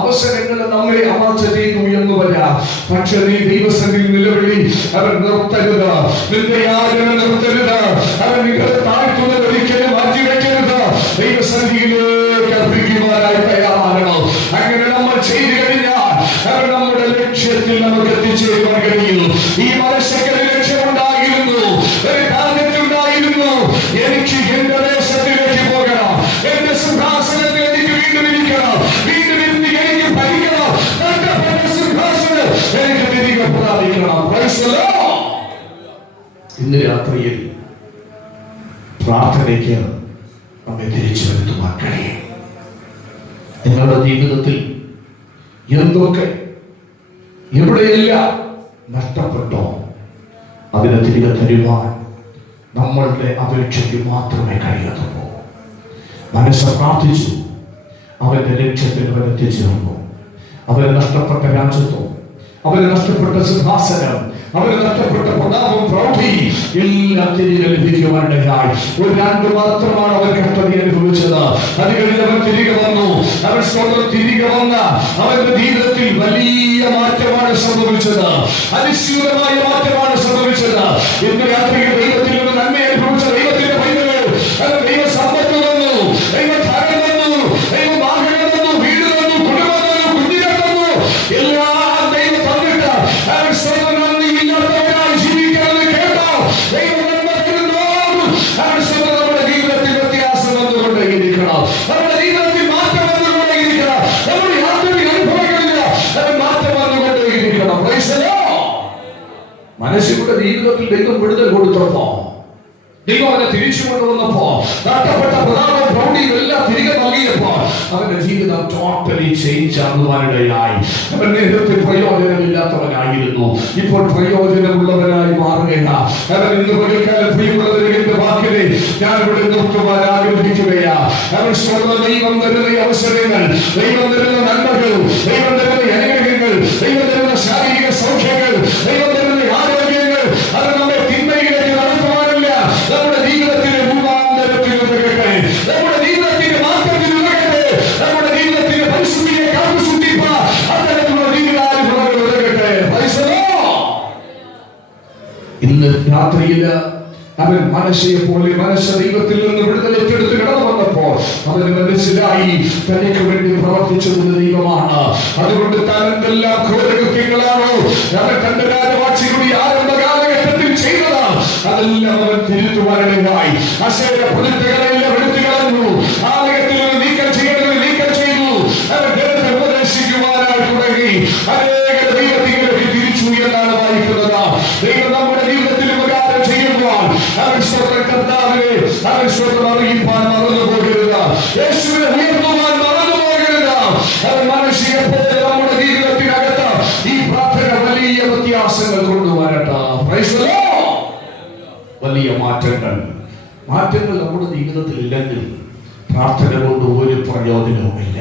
അവസരങ്ങളും നമ്മെ അമർച്ച ചെയ്തു എന്ന് വരാം. പക്ഷെ നീ ദൈവസന്നിധിയിൽ നിലവിളി. അവൻ നിർത്തരുത്, നിന്റെ യാചന നിർത്തരുത്. അവൻ നിങ്ങളെ താഴ്ത്തുന്നത് ഒരിക്കലും മാറ്റിവെക്കരുത്. ദൈവസന്നിധിയിലേക്ക് അർപ്പിക്കുവാനായി തയ്യാറാകണം. അങ്ങനെ നമ്മൾ ചെയ്തു കഴിഞ്ഞാൽ അവൻ നമ്മുടെ ലക്ഷ്യത്തിൽ നമുക്ക് എത്തിച്ചേരുവാൻ കഴിയും. ഈ മനസ്സൊക്കെ ലക്ഷ്യമുണ്ടായിരുന്നു, ഒരു ടാർഗറ്റ് ഉണ്ടായിരുന്നു. എനിക്ക് എന്റെ ദേശത്തിലേക്ക് പോകണം, എന്റെ സിംഹാസനത്തിൽ എനിക്ക് വീണ്ടും ഇരിക്കണം, വീണ്ടും ഇരുന്ന് എനിക്ക് ഭരിക്കണം, എന്റെ സിംഹാസനം എനിക്ക് തിരികെ പ്രാപിക്കണം. ഇന്ന് രാത്രിയിൽ പ്രാർത്ഥനയ്ക്ക് നമ്മെ തിരിച്ചു വരുത്തുവാൻ കഴിയും. നിങ്ങളുടെ ജീവിതത്തിൽ എന്തൊക്കെ എവിടെയെല്ലാം നഷ്ടപ്പെട്ടോ അതിനെ തിരികെ തരുവാൻ നമ്മളുടെ അപേക്ഷയ്ക്ക് മാത്രമേ കഴിയത്തുള്ളൂ. മനസ്സ് പ്രാർത്ഥിച്ചു, അവന്റെ ലക്ഷ്യത്തിൽ അവൻ എത്തിച്ചേർന്നു. അവന് നഷ്ടപ്പെട്ട രാജ്യത്വം, അവന് നഷ്ടപ്പെട്ട സിംഹാസനം, അവന് നഷ്ടപ്പെട്ട പ്രതാപം, പ്രൗഢി എല്ലാം തിരികെ ലഭിക്കുവാനിടയായി. ഒരു രണ്ട് മാത്രമാണ് അവൻ കഷ്ടത അനുഭവിച്ചത്. അത് കഴിഞ്ഞ് അവൻ തിരികെ വന്നു. അവൻ സ്വന്തം തിരികെ വന്ന അവന്റെ ജീവിതത്തിൽ വലിയ മാറ്റമാണ് സംഭവിച്ചത്, അതിശൂലമായ മാറ്റമാണ് സംഭവിച്ചത്. ഇന്ന് രാത്രിയിൽ ദൈവത്തിൽ നിന്ന് നന്മ അനുഭവിച്ച ദൈവത്തിന്റെ പൈതങ്ങൾ, ദൈവ സമ്പത്ത് തന്നു, ദൈവ ധനം തന്നു, ദൈവ വാഹനം തന്നു, വീട് തന്നു, കുടുംബം തന്നു, കുഞ്ഞിനെ തന്നു, എല്ലാം ദൈവം തന്നിട്ട് അവൻ സ്വന്തം നന്ദിയില്ലാത്തവരായി ജീവിക്കുന്നത് കേട്ടോ. ദൈവം നന്മ തരുന്നോട് അവൻ സ്വന്തം നമ്മുടെ ജീവിതത്തിൽ വ്യത്യാസം വന്നുകൊണ്ടേയിരിക്കണം, നമ്മുടെ ജീവിതത്തിൽ മാറ്റം വന്നുകൊണ്ടേയിരിക്കണം, നമ്മുടെ യാതൊരു അനുഭവങ്ങളില്ല അവൻ മാറ്റം വന്നുകൊണ്ടേയിരിക്കണം. മനസ്സിന്റെ ജീവിതത്തിൽ ദൈവം വിടുതൽ കൊടുത്തപ്പോ, ദൈവം അവനെ തിരിച്ചു കൊണ്ടുവന്നപ്പോ, നഷ്ടപ്പെട്ട പ്രധാന പ്രൗഢിയും എല്ലാം തിരികെ നൽകിയപ്പോ അവന്റെ ജീവിതം ടോട്ടലി ചേഞ്ച് ആകുവാനിടയായി. അവൻ നേരത്തെ പ്രയോജനമില്ലാത്തവനായിരുന്നു, ഇപ്പോൾ പ്രയോജനമുള്ളവനായി മാറുകയാണ്. അവൻ ഇന്ന് പകൽക്കാലം പ്രിയമുള്ളവരുടെ വാക്കിനെ ഞാൻ ഇവിടെ നിർത്തുവാൻ ആഗ്രഹിക്കുകയാ. അവൻ സ്വന്തം ദൈവം തരുന്ന അവസരങ്ങൾ, ദൈവം തരുന്ന നന്മകൾ, ദൈവം തരുന്ന അനുഗ്രഹങ്ങൾ, ദൈവം തരുന്ന ശാരീരിക സൗഖ്യങ്ങൾ, ദൈവം തരുന്ന ആരോഗ്യങ്ങൾ, അത് നമ്മെ തിന്മയിലേക്ക് നടത്തുവാനല്ല, നമ്മുടെ ജീവിതത്തിന്റെ രൂപാന്തരത്തിൽ ഉതകട്ടെ, നമ്മുടെ ജീവിതത്തിന്റെ മാറ്റത്തിൽ ഉതകട്ടെ, നമ്മുടെ ജീവിതത്തിന്റെ പരിശുദ്ധിയെ കാത്തുസൂക്ഷിപ്പാൻ അത്തരത്തിലുള്ള ജീവിതാനുഭവങ്ങൾ ഉതകട്ടെ. ഇന്ന് രാത്രിയില് അവൻ മനസ്സയെ പോലെ മനസ്സ് ദൈവത്തിൽ നിന്ന് വിടുതലേറ്റെടുത്ത് കടന്നു വന്നപ്പോൾ അവന് മനസ്സിലായി തനിക്ക് വേണ്ടി പ്രവർത്തിച്ചത് ദൈവമാണ്. അതുകൊണ്ട് താൻ എന്തെല്ലാം ഘോരകൃത്യങ്ങളാണോ അവൻ തന്റെ രാജവാക്ഷിയുടെ ആരംഭ കാലഘട്ടത്തിൽ ചെയ്തതാണ്, അതെല്ലാം അവൻ തിരുത്തുവാനിടയായി. അശേര പ്രതിഷ്ഠകളെല്ലാം എടുത്തു കളഞ്ഞു, ആലയത്തിൽ നീക്കം ചെയ്യേണ്ടത് നീക്കം ചെയ്തു. അവൻ ദൈവത്തെ ഉപദേശിക്കുവാനായി തുടങ്ങി. അനേക ദൈവത്തിലേക്ക് തിരിച്ചു എന്നാണ് വായിക്കുന്നത്. ദൈവം നമ്മുടെ ജീവിതത്തിൽ ഉപകാരം ചെയ്യുമ്പോൾ അവൻ സ്വന്തം കർത്താവിനെ അവൻ സ്വന്തം അറിയിപ്പാൻ മറന്നു പോകരുത്, യേശുവിനെ ഉയർത്തുവാൻ മറന്നു പോകരുത്. അവൻ മനുഷ്യനെ പോലെ നമ്മുടെ ജീവിതത്തിനകത്ത് ഈ പ്രാർത്ഥന വലിയ വ്യത്യാസങ്ങൾ കൊണ്ടുവരട്ടെ. വലിയ മാറ്റങ്ങൾ നമ്മുടെ ജീവിതത്തിൽ ഇല്ലെങ്കിൽ പ്രാർത്ഥന കൊണ്ട് ഒരു പ്രയോജനവുമില്ല.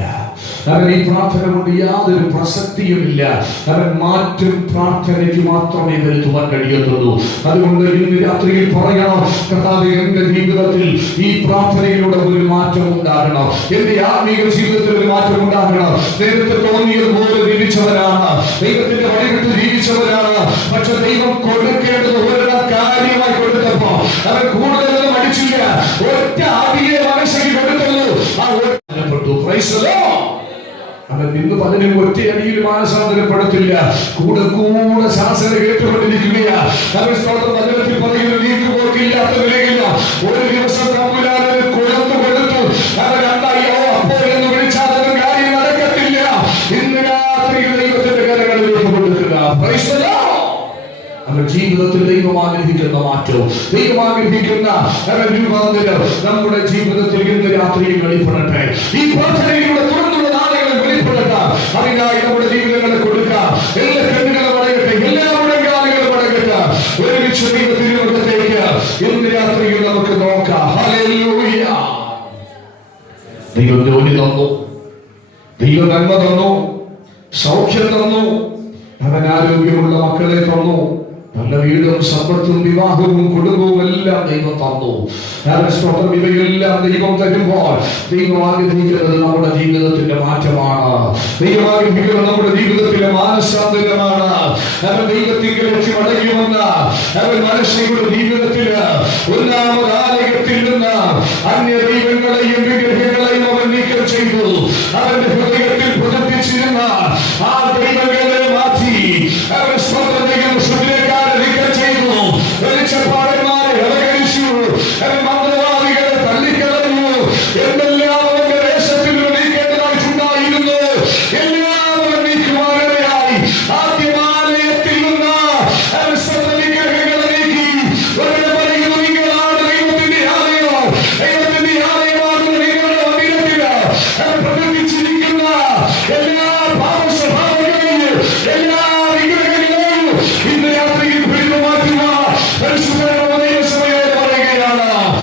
അവൻ ഈ പ്രാർത്ഥന കൊണ്ട് യാതൊരു പ്രസക്തിയുമില്ല. അവൻ മാറ്റം പ്രാർത്ഥനയ്ക്ക് മാത്രമേ വരുത്തുവാൻ കഴിയത്തുള്ളൂ. അതുകൊണ്ട് ഇന്ന് രാത്രിയിൽ പറയണം, കർത്താവേ, എന്റെ ജീവിതത്തിൽ ഈ പ്രാർത്ഥനയിലൂടെ ഒരു മാറ്റം ഉണ്ടാകണം, എന്റെ ആത്മീയ ജീവിതത്തിൽ ഒരു മാറ്റം ഉണ്ടാകണം. നേരത്തെ തോന്നിയതുപോലെ ജീവിച്ചവരാണ്, ദൈവത്തിന്റെ വഴിവിട്ട് ജീവിച്ചവരാണ്. പക്ഷെ ദൈവം കൊടുക്കേണ്ടത് ഒരാൾ കാര്യമായി കൊടുത്തപ്പോ അവൻ കൂടുതലൊന്നും അടിച്ചില്ല, ഒറ്റ ആദ്യ മനസ്സിൽ കൊടുത്തുള്ളൂ. അവൻ ഇന്ന് പലരും ഒറ്റയടിയിൽ മാനസാന്തരപ്പെടുത്തില്ല, കൂടെ കൂടെ ശാസന കേട്ടുകൊണ്ടിരിക്കുകയാ. അവൻ സ്വന്തം വചനത്തിൽ പറയുന്ന നീക്ക് പോക്കില്ലാത്ത വിലയില്ല. ഒരു ദിവസം തമ്പുരാനെ കൊടുത്തു അവൻ അയ്യോ അപ്പോൾ എന്ന് വിളിച്ചാൽ അതൊരു കാര്യം നടക്കത്തില്ല. ഇന്ന് രാത്രി ദൈവത്തിന്റെ കരങ്ങളിലേക്ക് കൊടുക്കുക. അവൻ ജീവിതത്തിൽ ദൈവം ആഗ്രഹിക്കുന്ന മാറ്റവും ദൈവം ആഗ്രഹിക്കുന്ന രൂപാന്തരം നമ്മുടെ ജീവിതത്തിൽ ഇന്ന് രാത്രിയിൽ വെളിപ്പെടട്ടെ. ഈ പ്രാർത്ഥനയിലൂടെ തുടർന്നുള്ള നാളുകളിൽ വെളിപ്പെടട്ടെ. അതിനായി നമ്മുടെ ജീവിതങ്ങളെ കൊടുക്കാം. എല്ലാ കണ്ണുകളും അടയട്ടെ, എല്ലാവരുടെ കാലുകളും അടയട്ടെ. ഒരുമിച്ച് ദൈവത്തിന്റെ മുഖത്തേക്ക് ഇന്ന് രാത്രിയിൽ നമുക്ക് നോക്കാം. ഹല്ലേലൂയ. ദൈവം ജോലി തന്നു, ദൈവം നന്മ തന്നു, സൗഖ്യം തന്നു, അവൻ ആരോഗ്യമുള്ള മക്കളെ തന്നു. നല്ല വീടും സമ്പത്തും വിവാഹവും കുടുംബവും എല്ലാം ദൈവം തന്നു. ഇവയെല്ലാം ദൈവം തരുമ്പോൾ ദൈവം ആഗ്രഹിക്കുന്നത് നമ്മുടെ ജീവിതത്തിന്റെ മാറ്റമാണ്. ദൈവം ആഗ്രഹിക്കുന്നത് നമ്മുടെ ജീവിതത്തിലെ മാനസാന്തരമാണ്. അവൻ ദൈവത്തിലേക്ക് മടങ്ങിവന്ന അവൻ മനുഷ്യരുടെ ജീവിതത്തിൽ ഒന്നാമത് ആലയത്തിൽ നിന്ന് അന്യ ദൈവ